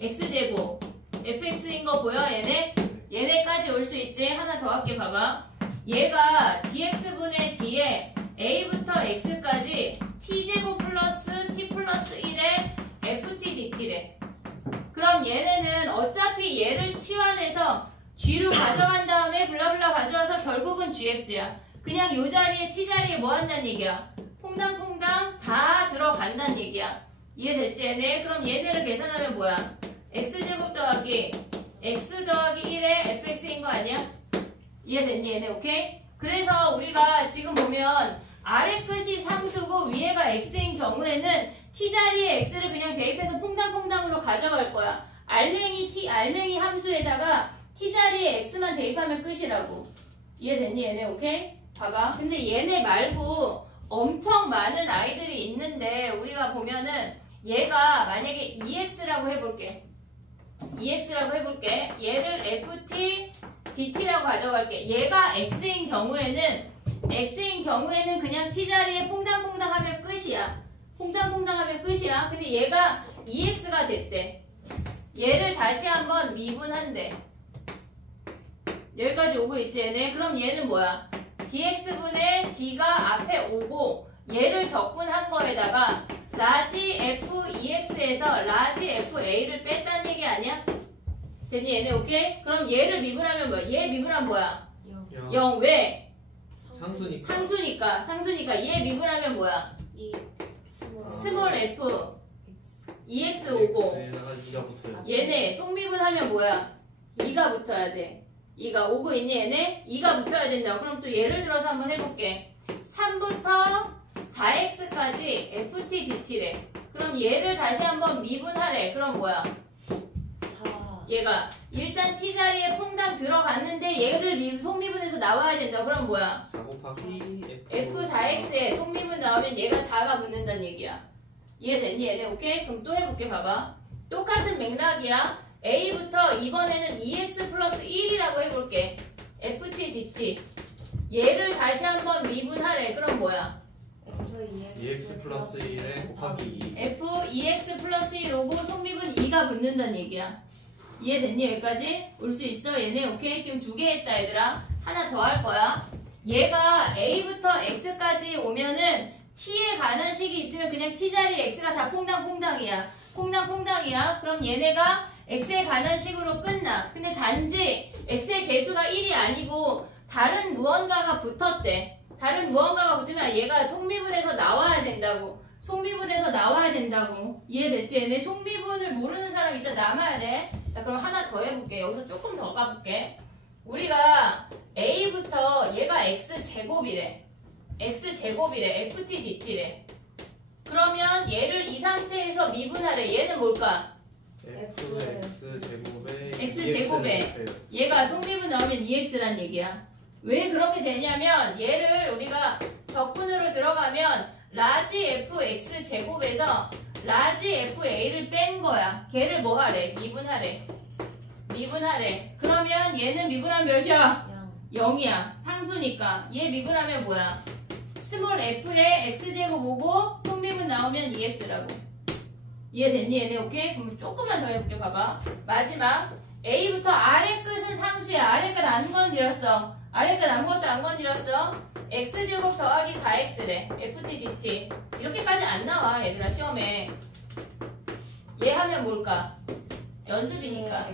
X제곱. x제곱 fx인 거 보여? 얘네? 얘네까지 올 수 있지? 하나 더 할게. 봐봐. 얘가 dx분의 d에 a부터 x까지 t제곱 플러스 t 플러스 1의 ft dt래. 그럼 얘네는 어차피 얘를 치환해서 g로 가져간 다음에 블라블라 가져와서 결국은 gx야. 그냥 요 자리에 t자리에 뭐 한다는 얘기야? 퐁당퐁당 다 들어간다는 얘기야. 이해됐지 얘네? 그럼 얘네를 계산하면 뭐야? x제곱 더하기 x 더하기 1의 fx인 거 아니야? 이해됐니 얘네? 오케이? 그래서 우리가 지금 보면 아래 끝이 상수고 위에가 x인 경우에는 t자리에 x를 그냥 대입해서 퐁당퐁당으로 가져갈 거야. 알맹이 함수에다가 t자리에 x만 대입하면 끝이라고. 이해됐니 얘네? 오케이? 봐봐. 근데 얘네 말고 엄청 많은 아이들이 있는데 우리가 보면은 얘가 만약에 2x라고 해볼게. 2x라고 해볼게. 얘를 ft dt라고 가져갈게. 얘가 x인 경우에는 그냥 t자리에 퐁당퐁당 하면 끝이야. 퐁당퐁당 하면 끝이야. 근데 얘가 2x가 됐대. 얘를 다시 한번 미분한대. 여기까지 오고 있지 얘네? 그럼 얘는 뭐야? dx분의 d가 앞에 오고 얘를 적분한 거에다가 라지 f2x에서 라지 fa를 뺐다는 얘기 아니야? 됐니 얘네? 오케이? 그럼 얘를 미분하면 뭐야? 얘 미분하면 뭐야? 0. 왜? 상수니까. 상수니까 얘 미분하면 뭐야? 스몰 f 2x 오고 얘네가 2가 붙어요. 얘네 속미분하면 뭐야? 2가 붙어야 돼. 2가 오고 있니 얘네? 2가 붙어야 된다. 그럼 또 예를 들어서 한번 해볼게. 3부터 4x까지 ft dt래. 그럼 얘를 다시 한번 미분하래. 그럼 뭐야? 4. 얘가 일단 t자리에 퐁당 들어갔는데 얘를 속미분해서 나와야 된다. 그럼 뭐야? 4 곱하기 f4x에 속미분 나오면 얘가 4가 붙는다는 얘기야. 이해됐니 얘네? 오케이? 그럼 또 해볼게. 봐봐. 똑같은 맥락이야. a부터 이번에는 2x 플러스 1이라고 해볼게. ft dt 얘를 다시 한번 미분하래. 그럼 뭐야? EX 플러스 1에 곱하기 2. f 2x 플러스 1 오고 속미분 2가 붙는다는 얘기야. 이해됐니? 여기까지? 올 수 있어 얘네? 오케이? 지금 2개 했다 얘들아. 하나 더 할 거야. 얘가 a부터 x까지 오면은 t에 관한 식이 있으면 그냥 t자리 x가 다 퐁당퐁당이야. 퐁당퐁당이야. 그럼 얘네가 x에 관한 식으로 끝나. 근데 단지 x의 개수가 1이 아니고 다른 무언가가 붙었대. 다른 무언가가 붙으면 얘가 속미분해서 나와야 된다고. 속미분해서 나와야 된다고. 이해됐지? 얘네 속미분을 모르는 사람 일단 남아야 돼. 자 그럼 하나 더 해볼게. 여기서 조금 더 가볼게. 우리가 a부터 얘가 x제곱이래. x제곱이래. ft dt래. 그러면 얘를 이 상태에서 미분하래. 얘는 뭘까? x제곱에 얘가 속미분 나오면 2x란 얘기야. 왜 그렇게 되냐면 얘를 우리가 적분으로 들어가면 라지 fx제곱에서 라지 fa를 뺀 거야. 걔를 뭐 하래? 미분하래. 그러면 얘는 미분하면 몇이야? 0이야. 상수니까. 얘 미분하면 뭐야? 스몰 f에 x제곱 오고 속미분 나오면 2x라고. 이해됐니 얘네? 오케이? 그럼 조금만 더 해볼게. 봐봐. 마지막 a부터 아래 끝은 상수야. 아래 끝 안 건드렸어. 아래 끝 아무것도 안 건드렸어. x제곱 더하기 4x래. ft dt 이렇게까지 안 나와 얘들아 시험에. 얘 하면 뭘까? 연습이니까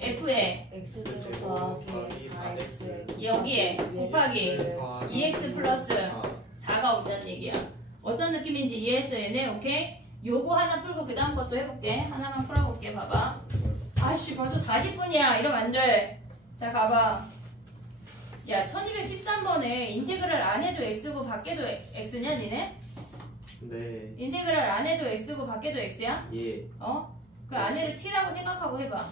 f에 x제곱 더하기 4x 여기에 곱하기 2x 플러스 4가 온다는 얘기야. 어떤 느낌인지 이해했어 얘네? 오케이? 요거 하나 풀고 그 다음 것도 해볼게. 하나만 풀어볼게. 봐봐. 아씨 벌써 40분이야. 이러면 안 돼. 자 가봐. 야 1213번에 인테그랄 안 해도 x고 밖에도 x냐 니네? 네. 인테그랄 안 해도 x고 밖에도 x야? 예. 어? 그 안에를 t라고 생각하고 해봐.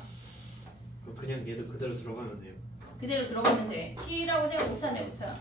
그냥 얘도 그대로 들어가면 돼요. 그대로 들어가면 돼. t라고 생각 못하네 못하.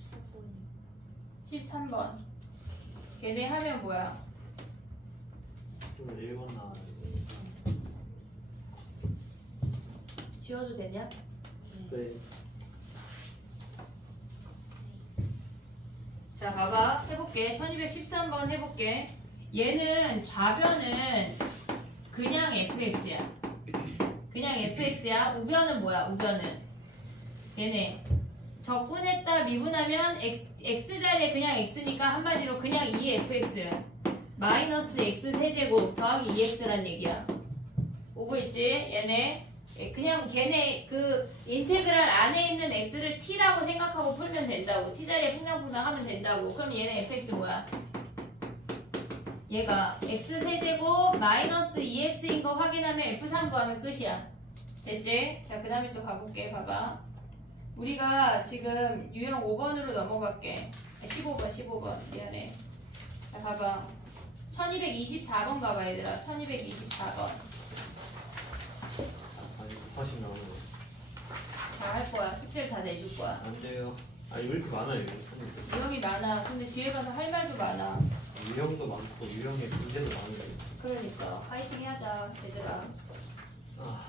13번이요. 13번. 걔네 하면 뭐야? 좀 1번 나와야 돼. 지워도 되냐? 네. 자, 봐봐. 해볼게. 1213번 해볼게. 얘는 좌변은 그냥 fx야. 그냥 fx야. 우변은 뭐야? 우변은 얘네 적분했다 미분하면 x자리에 그냥 x니까 한마디로 그냥 2fx 마이너스 x 세제곱 더하기 2x란 얘기야. 오고 있지? 얘네 그냥 걔네 그 인테그랄 안에 있는 x를 t라고 생각하고 풀면 된다고. t자리에 풍당풍당 하면 된다고. 그럼 얘네 fx 뭐야? 얘가 x 세제곱 마이너스 2x인 거 확인하면 f3 구하면 끝이야. 됐지? 자, 그 다음에 또 가볼게. 봐봐. 우리가 지금 유형 5번으로 넘어갈게. 15번 미안해. 자, 봐봐. 1224번 가봐 얘들아. 1224번. 아니 훨씬 나오는 거. 다 할 거야. 숙제를 다 내줄 거야. 안 돼요. 아니 왜 이렇게 많아요? 유형이 많아. 근데 뒤에 가서 할 말도 많아. 유형도 많고 유형의 문제도 많은데. 그러니까 파이팅 하자 얘들아. 아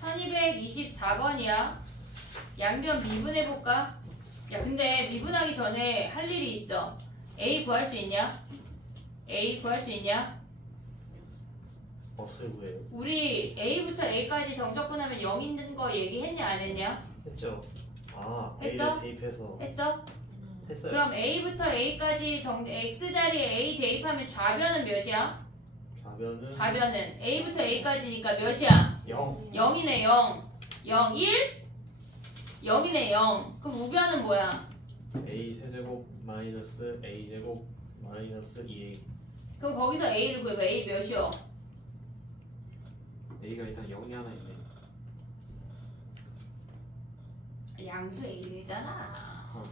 1224번이야. 양변 미분해볼까? 야, 근데 미분하기 전에 할 일이 있어. A 구할 수 있냐? A 구할 수 있냐? 어떻게 구해요? 우리 A부터 A까지 정적분하면 0 있는 거 얘기했냐 안 했냐? 했죠. 아 했어? A를 대입해서 했어? 했어요. 그럼 A부터 A까지 X자리에 A 대입하면 좌변은 몇이야? 좌변은 A부터 A까지니까 몇이야? 0. 0이네 0. 0, 1? 0이네 0. 그럼 우변은 뭐야? A 세제곱 마이너스 A 제곱 마이너스 2A. 그럼 거기서 A를 구해봐. A 몇이요? A가 일단 0이 하나 있네. 양수 A잖아.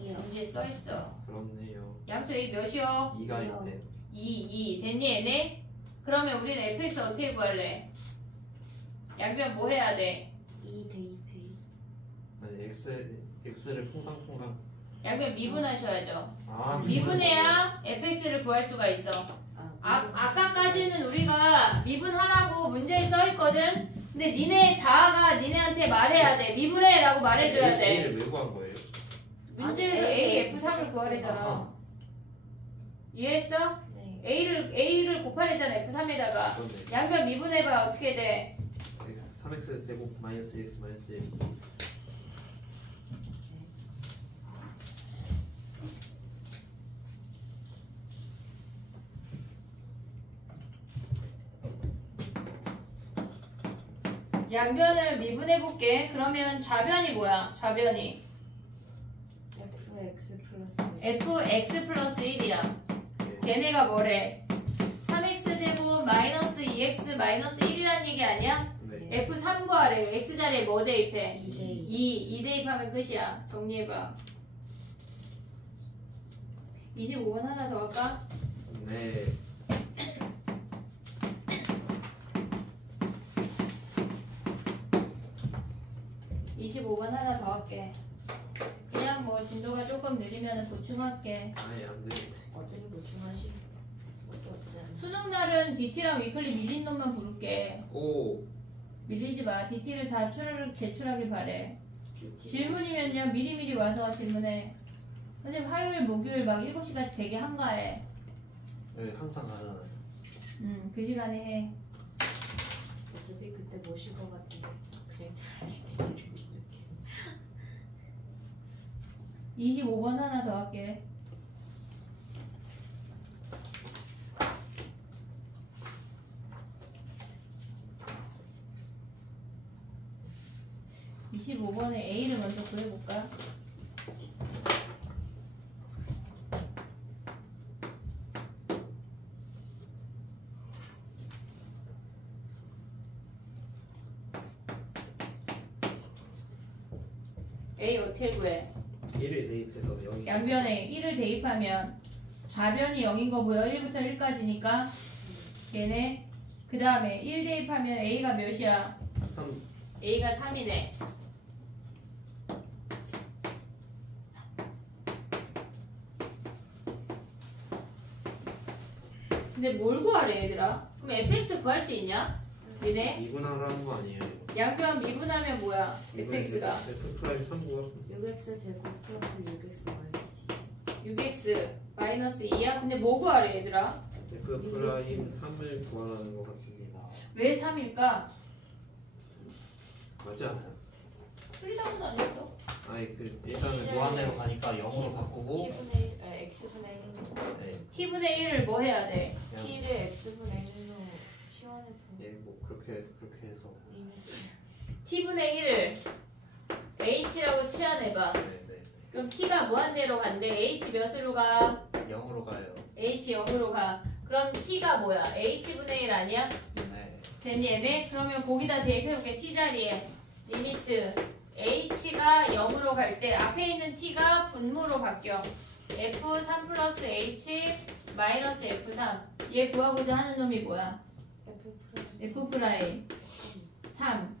이요. 문제에 써있어. 그렇네요. 양수 A 몇이요? 2가 이요. 있네. 2 됐니 얘네? 그러면 우리는 fx 어떻게 구할래? 양변 뭐 해야 돼? 2 대입해. 아니 X를 퐁당퐁당. 양변 미분하셔야죠. 아 미분해야 fx를 구할 수가 있어. 아까까지는 우리가 미분하라고 문제에 써있거든? 근데 니네 자아가 니네한테 말해야 돼. 미분해 라고 말해줘야 돼. A를 왜 구한 거예요? 문제에서 A, F3을 구하래잖아. 아하. 이해했어? 네. A를 곱하래잖아 F3에다가. 그런데 양변 미분해봐 어떻게 돼? 3x 제곱 마이너스 x 마이너스 1. 양변을 미분해볼게. 그러면 좌변이 뭐야? 좌변이 fx 플러스 fx 플러스 1이야. 걔네가 뭐래? 3x제곱 마이너스 2x 마이너스 1이란 얘기 아니야? 네. f3 구하래. x자리에 뭐 대입해? 2 대입. 2 대입하면 끝이야. 정리해봐. 25번 하나 더 할까? 네. 하나 더 할게. 그냥 뭐 진도가 조금 느리면 보충할게. 아예 안 돼. 어차피 보충하실 수밖에 없잖아. 수능 날은 DT랑 위클리 밀린 놈만 부를게. 오. 밀리지 마. DT를 다 제출하길 바래. 질문이면요 미리미리 와서 질문해. 선생님 화요일 목요일 막 7시까지 되게 한가해. 네 항상 가잖아요. 그 시간에 해. 어차피 그때 모실 것 같은데 그냥 차라리 25번 하나 더 할게. (25번에) A를 먼저 구해볼까? A 어떻게 구해? 1을 대입해서 0이. 양변에 1을 대입하면 좌변이 0인 거 보여? 1부터 1까지니까 얘네 그 다음에 1 대입하면 A가 몇이야? 3. A가 3이네. 근데 뭘 구하래 얘들아? 그럼 fx 구할 수 있냐? 니네? 미분하라는 거 아니에요? 이거? 양변 미분하면 뭐야? fx가 F 프라임 3구가 6x 제곱 플러스 6x 마이너스 6x 마이너스 2야? 근데 뭐 구하래 얘들아? F 프라임 3을 구하라는 것 같습니다. 왜 3일까? 맞지 않아요? 틀리다고는 안 했어. 아니 그 일단은 무한대로 가니까 0으로 바꾸고 t분의 1, x분의 1로 네. t분의 1을 뭐 해야 돼? 그냥 t를 x분의 1로 치환해서 뭐 그렇게 해서 t분의 1을 h라고 치환해봐. 네네 그럼 t가 무한대로 간대. h 몇으로 가? 0으로 가요. h 0으로 가. 그럼 t가 뭐야? h분의 1 아니야? 네. 됐니 얘네? 그러면 거기다 대입해볼게. t 자리에 리미트 h가 0으로 갈 때 앞에 있는 t가 분모로 바뀌어. f3 플러스 h 마이너스 f3. 얘 구하고자 하는 놈이 뭐야? f 프라임 3.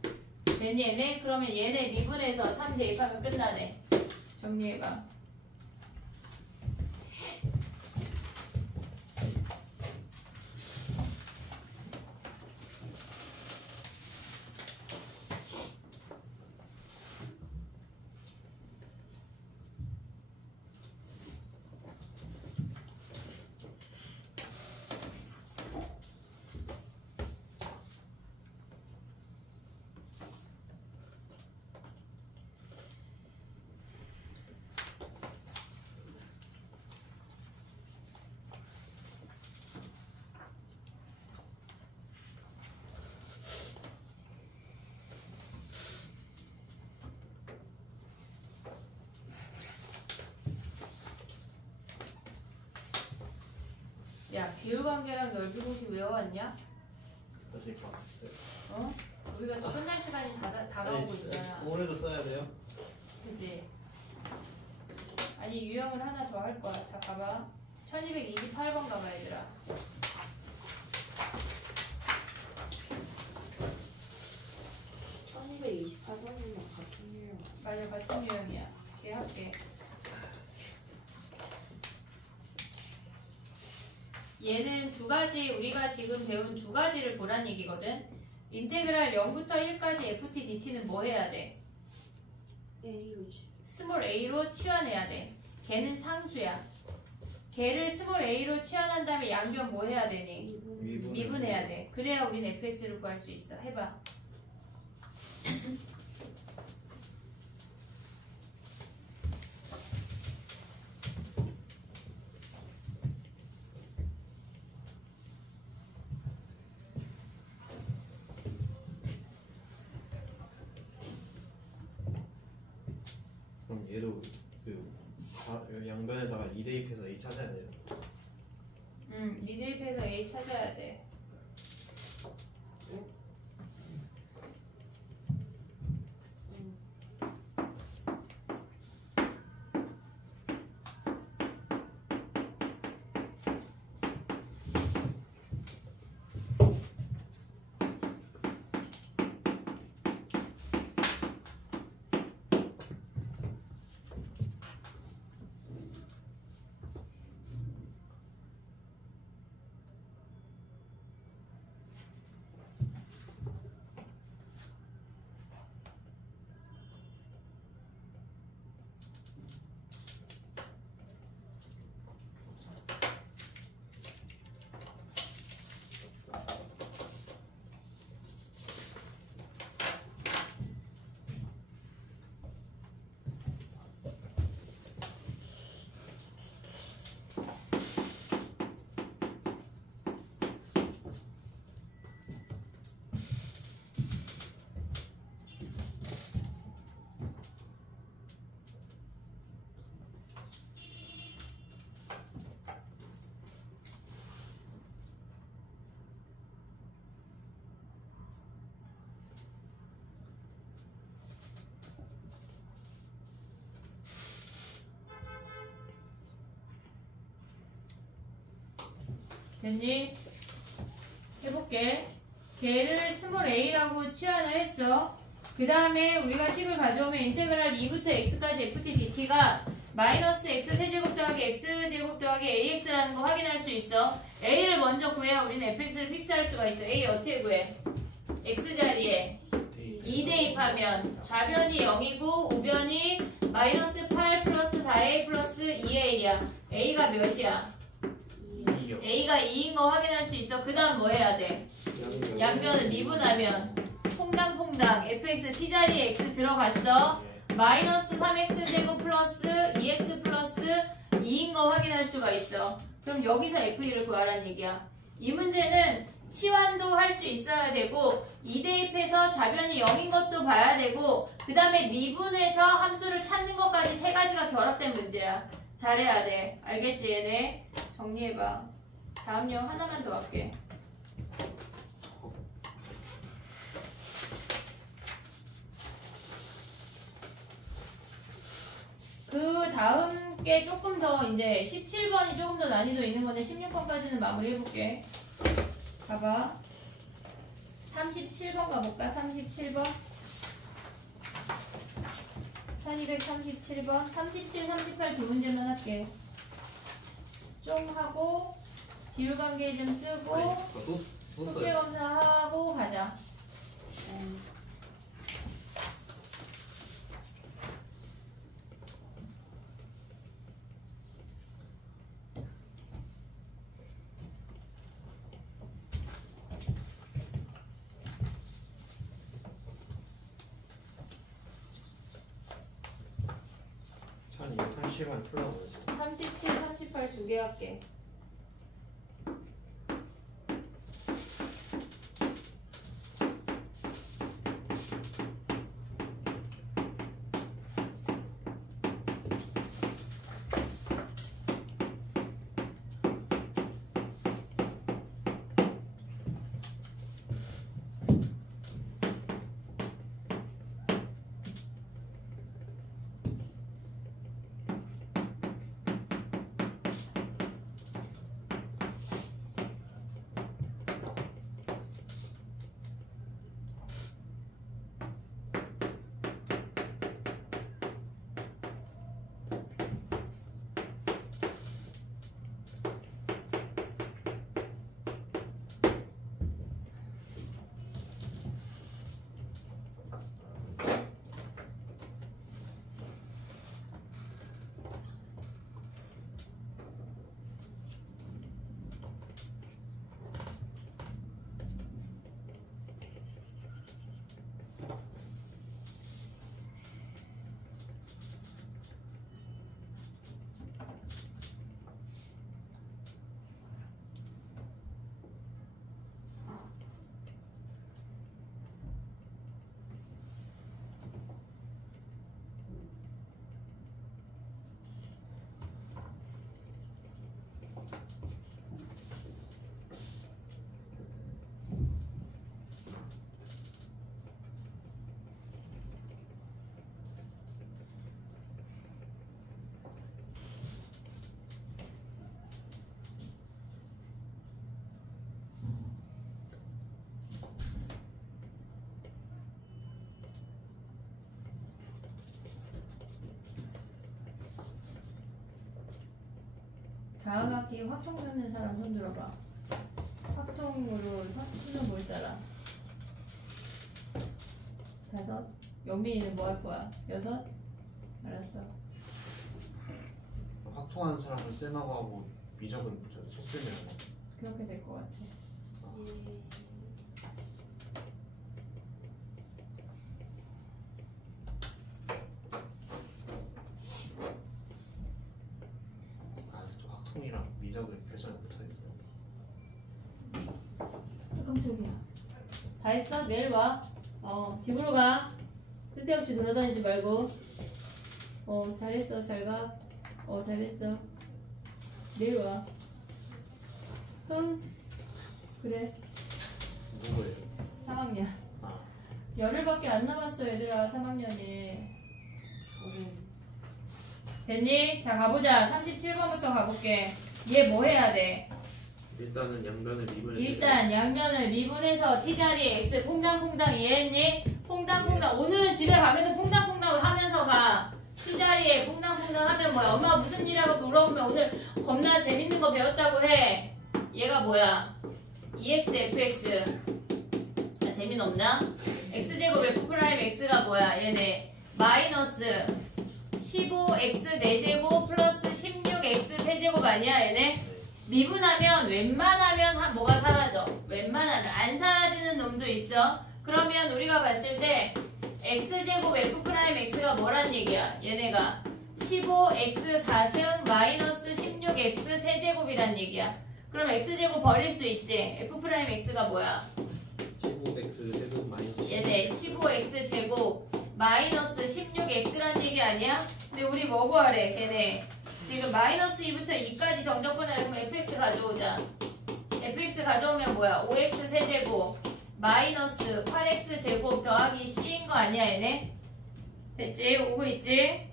됐니 얘네? 그러면 얘네 미분해서 3 대입하면 끝나네. 정리해봐. 야, 비율관계랑 넓이공식 외워왔냐? 어쩔 것 같았어요. 어? 우리가 또 끝날 시간이 다가오고 있잖아. 올해도 써야 돼요? 그치? 아니, 유형을 하나 더 할 거야. 자, 가봐. 1228번 가봐, 얘들아. 번 1228번이면 같은 유형. 맞아, 같은 유형이야. 걔 할게. 얘는 두 가지, 우리가 지금 배운 두 가지를 보란 얘기거든. 인테그랄 0부터 1까지 ft dt는 뭐 해야 돼? A로지. 스몰 a로 치환해야 돼. 걔는 상수야. 걔를 스몰 a로 치환한 다음에 양변 뭐 해야 되니? 미분해야 돼. 그래야 우린 fx를 구할 수 있어. 해봐. 그럼 얘도 양변에다가 2 대입해서 A 찾아야 돼요. 이 대입해서 a 찾아야 돼. 됐니? 해볼게. 걔를 스몰 a라고 치환을 했어. 그 다음에 우리가 식을 가져오면 인테그랄 2부터 x까지 ft dt가 마이너스 x 세제곱 더하기 x 제곱 더하기 ax라는 거 확인할 수 있어. a를 먼저 구해야 우리는 fx를 픽스할 수가 있어. a 어떻게 구해? x 자리에 2 대입하면 좌변이 0이고 우변이 마이너스 8 플러스 4a 플러스 2a야. a가 몇이야? 2요. a가 2인 거 확인할 수 있어. 그 다음 뭐 해야 돼? 양변을 미분하면 퐁당퐁당 fx t자리에 x 들어갔어. 마이너스 3x 제곱 플러스 2x 플러스 2인 거 확인할 수가 있어. 그럼 여기서 f2를 구하라는 얘기야. 이 문제는 치환도 할 수 있어야 되고 2대입해서 좌변이 0인 것도 봐야 되고 그 다음에 미분해서 함수를 찾는 것까지 세 가지가 결합된 문제야. 잘해야 돼. 알겠지 얘네? 정리해봐. 다음 영 하나만 더 할게. 그 다음 게 조금 더 이제 17번이 조금 더 난이도 있는 건데 16번까지는 마무리 해볼게. 봐봐. 37번 가볼까? 37번. 1237번. 37, 38 두 문제만 할게. 좀 하고 비율관계 좀 쓰고 숙제 검사하고 가자. 전 230만 풀어보지. 37, 38 두 개 할게. 다음 학기 확통 듣는 사람 손 들어봐. 확통으로 수능 볼 사람. 5. 영민이는 뭐 할 거야? 6? 알았어. 확통하는 사람은 쌤하고 하고 미적은 속셈이라고. 그렇게 될 것 같아. 아직도 확통이랑 미적은 교전을 못하겠어. 깜짝이야. 다 했어? 내일 와. 집으로 가. 쓸데없이 돌아다니지 말고. 잘했어. 잘 가. 잘했어. 내일 와. 흥. 그래. 누구예요? 3학년. 아, 열흘밖에 안 남았어, 얘들아. 3학년이. 됐니? 자, 가보자. 37번부터 가볼게. 얘 뭐 해야 돼? 일단은 양면을 미분해. 일단 양면을 미분해서 t자리에 x 퐁당퐁당 이해했니? 퐁당퐁당. 오늘은 집에 가면서 퐁당퐁당 하면서 가. T자리에 퐁당퐁당 하면 뭐야? 엄마가 무슨 일이라고 물어보면 오늘 겁나 재밌는 거 배웠다고 해. 얘가 뭐야? 2x, fx. 아, 재미는 없나? x제곱 f 프라임 x가 뭐야? 얘네 마이너스 15x 4제곱 플러스 16x 세제곱 아니야 얘네? 미분하면 웬만하면 뭐가 사라져? 웬만하면 안 사라지는 놈도 있어. 그러면 우리가 봤을 때 x제곱 f 프라임 x가 뭐란 얘기야? 얘네가 15x 4승 마이너스 16x 세제곱이란 얘기야. 그럼 x제곱 버릴 수 있지? f 프라임 x가 뭐야? 15x 제곱 마이너스 얘네 15x 제곱 마이너스 16x란 얘기 아니야? 근데 우리 뭐 구하래? 걔네 지금 마이너스 2부터 2까지 정적분하려면 fx 가져오자. fx 가져오면 뭐야? 5x 세제곱 마이너스 8x 제곱 더하기 c인 거 아니야 얘네? 됐지? 오고 있지?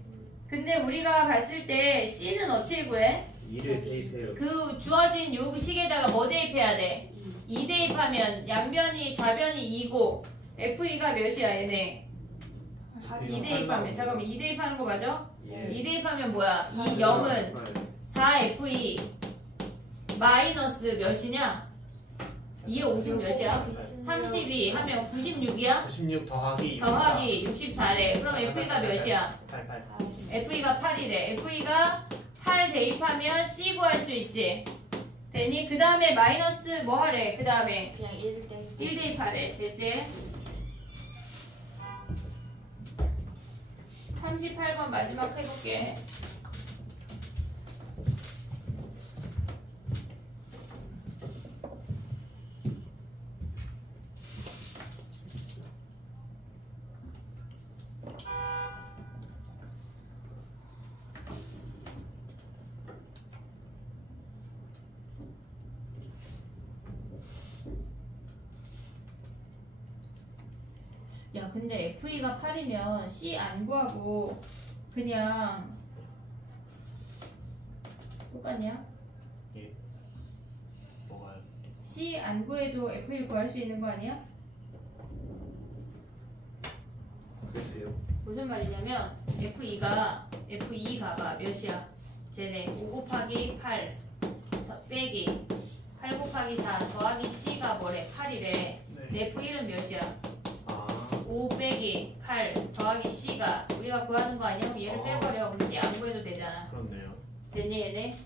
근데 우리가 봤을 때 c는 어떻게 구해? 2를 대입해요. 그 주어진 요식에다가 뭐 대입해야 돼? 2 대입하면 양변이 좌변이 2고 FE가 몇이야 얘네? 2 대입하면 잠깐만 2 대입하는 거 맞아? 예. 2 대입하면 뭐야? 이 0은 4FE 마이너스 몇이냐? 2의 5승 몇이야? 32 하면 96이야? 96 더하기 더하기 64래. 그럼 FE가 몇이야? 88. FE가 8이래. FE가 8 대입하면 C 구할 수 있지. 됐니? 그 다음에 마이너스 뭐 하래? 그 다음에 그냥 1대 1 대입하래. 됐지? 38번 마지막 해볼게. 야 근데 FE가 8이면 C 안 구하고 그냥 똑같냐? 뭐가요? C 안 구해도 FE를 구할 수 있는 거 아니야? 그래요? 무슨 말이냐면 FE가 FE 가봐 몇이야? 쟤네 5 곱하기 8 빼기 8 곱하기 4 더하기 C가 뭐래? 8이래. 근데 F1은 몇이야? 5 빼기 8 더하기 C가 우리가 구하는 거 아니야? 그럼 얘를 빼버려. 그럼 C 안 구해도 되잖아. 그렇네요. 됐니 얘네?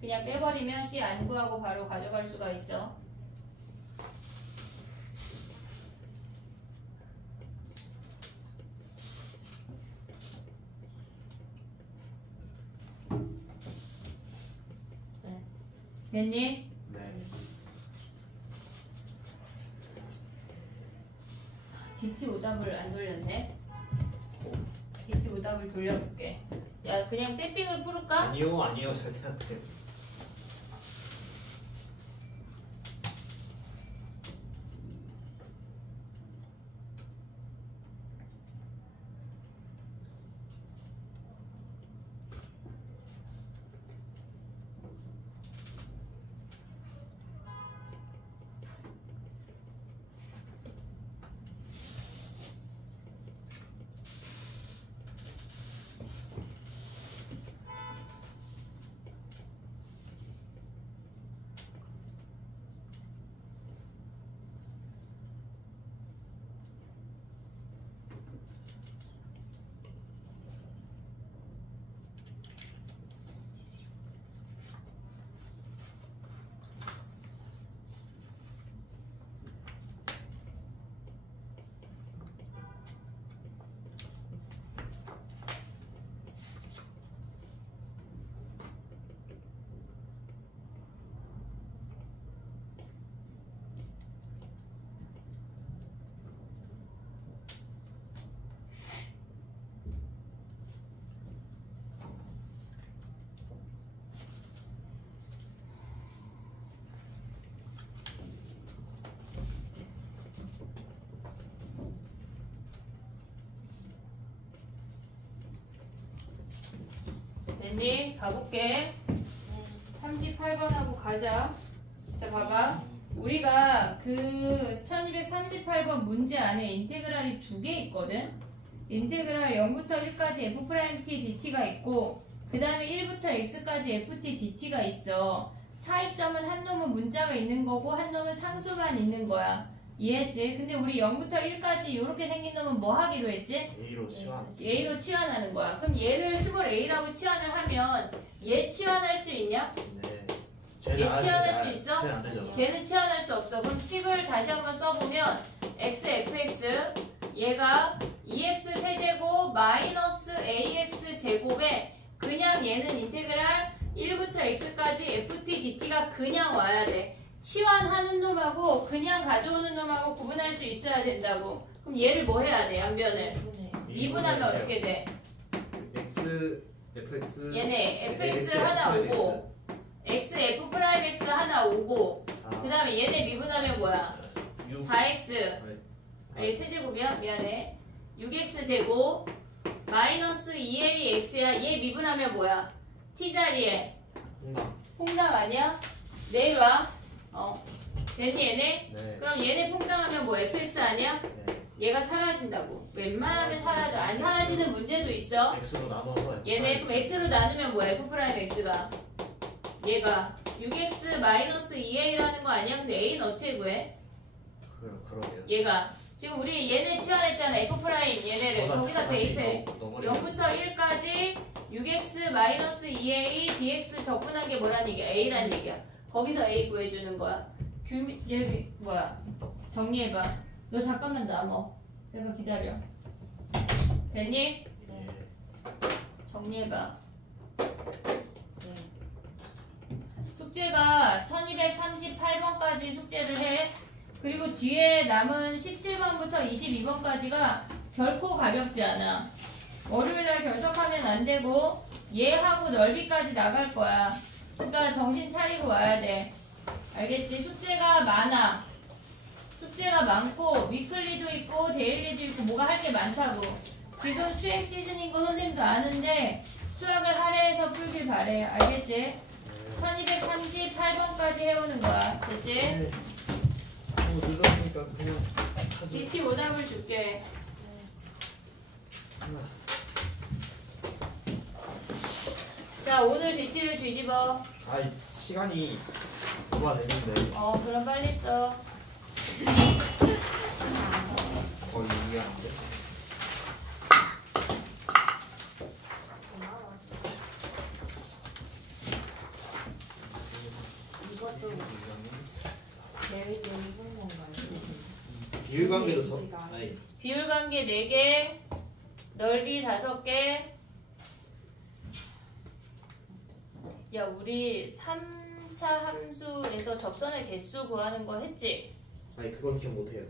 그냥 빼버리면 C 안 구하고 바로 가져갈 수가 있어. 네. 됐니? 네. DT 오답을 안 돌렸네. DT 오답을 돌려볼게. 야 그냥 셋빙을 풀을까? 아니요 절대 안 돼요. 됐니? 가볼게. 38번하고 가자. 자 봐봐. 우리가 그 1238번 문제 안에 인테그랄이 2개 있거든. 인테그랄 0부터 1까지 f' t dt가 있고 그 다음에 1부터 x까지 ft dt가 있어. 차이점은 한 놈은 문자가 있는 거고 한 놈은 상수만 있는 거야. 이해했지? 근데 우리 0부터 1까지 이렇게 생긴 놈은 뭐 하기로 했지? A로 치환. A로 치환하는 거야. 그럼 얘를 스몰 a라고 치환을 하면 얘 치환할 수 있냐? 네. 얘 치환할 수 있어? 쟤는 안 되죠. 걔는 치환할 수 없어. 그럼 식을 다시 한번 써보면 x fx 얘가 2x 세제곱 마이너스 ax 제곱에 그냥 얘는 인테그랄 1부터 x까지 ft dt가 그냥 와야 돼. 치환하는 놈하고 그냥 가져오는 놈하고 구분할 수 있어야 된다고. 그럼 얘를 뭐 해야 돼? 양변을 미분하면 어떻게 돼? x fx 얘네 fx 하나 오고 x f 프라임 x 하나 오고 그 다음에 얘네 미분하면 뭐야? 4x 아니 세제곱이야? 미안해. 6x 제곱 마이너스 2ax야. 얘 미분하면 뭐야? t자리에 퐁당 아니야? 내일 와. 됐니 얘네? 네. 그럼 얘네 퐁당하면 뭐 fx 아니야? 네. 얘가 사라진다고. 웬만하면 사라져. 안 사라지는 문제도 있어. X로 나눠서 얘네 그럼 x로 나누면 뭐야? f 프라임 x가 얘가 6x 마이너스 2a라는 거 아니야? 근데 a는 어떻게 구해? 그러게요. 얘가 지금 우리 얘네 치환했잖아. f 프라임 얘네를 거기다 대입해. 0부터 1까지 6x 마이너스 2a dx 적분한 게 뭐란 얘기야? a란 얘기야. 거기서 a 구해주는 거야. 여기 뭐야? 정리해봐. 너 잠깐만 남어. 잠깐 기다려. 됐니? 네. 정리해봐. 숙제가 1238번까지 숙제를 해. 그리고 뒤에 남은 17번부터 22번까지가 결코 가볍지 않아. 월요일날 결석하면 안 되고 얘하고 넓이까지 나갈 거야. 그러니까 정신 차리고 와야 돼. 알겠지? 숙제가 많아. 숙제가 많고 위클리도 있고 데일리도 있고 뭐가 할 게 많다고. 지금 수행 시즌인 거 선생님도 아는데 수학을 할애해서 풀길 바래. 알겠지? 1238번까지 해오는 거야. 됐지? 네. 너무 늦었으니까 그냥 하지. DT 오답을 줄게. 자, 오늘 DT를 뒤집어. 아이 시간이 도와내는데 그럼 빨리 써. 거의 이해하는데. 이것도 내일 읽은 건가요? 비율관계도 저 H가 아니 비율 관계 4개, 넓이 5개. 야, 우리 3차 함수에서 접선의 개수 구하는 거 했지? 아니 그건 기억 못해요.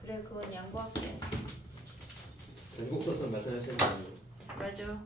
그래, 그건 양보할게. 전국 썼으면 말씀하시는 거 아니에요. 맞아.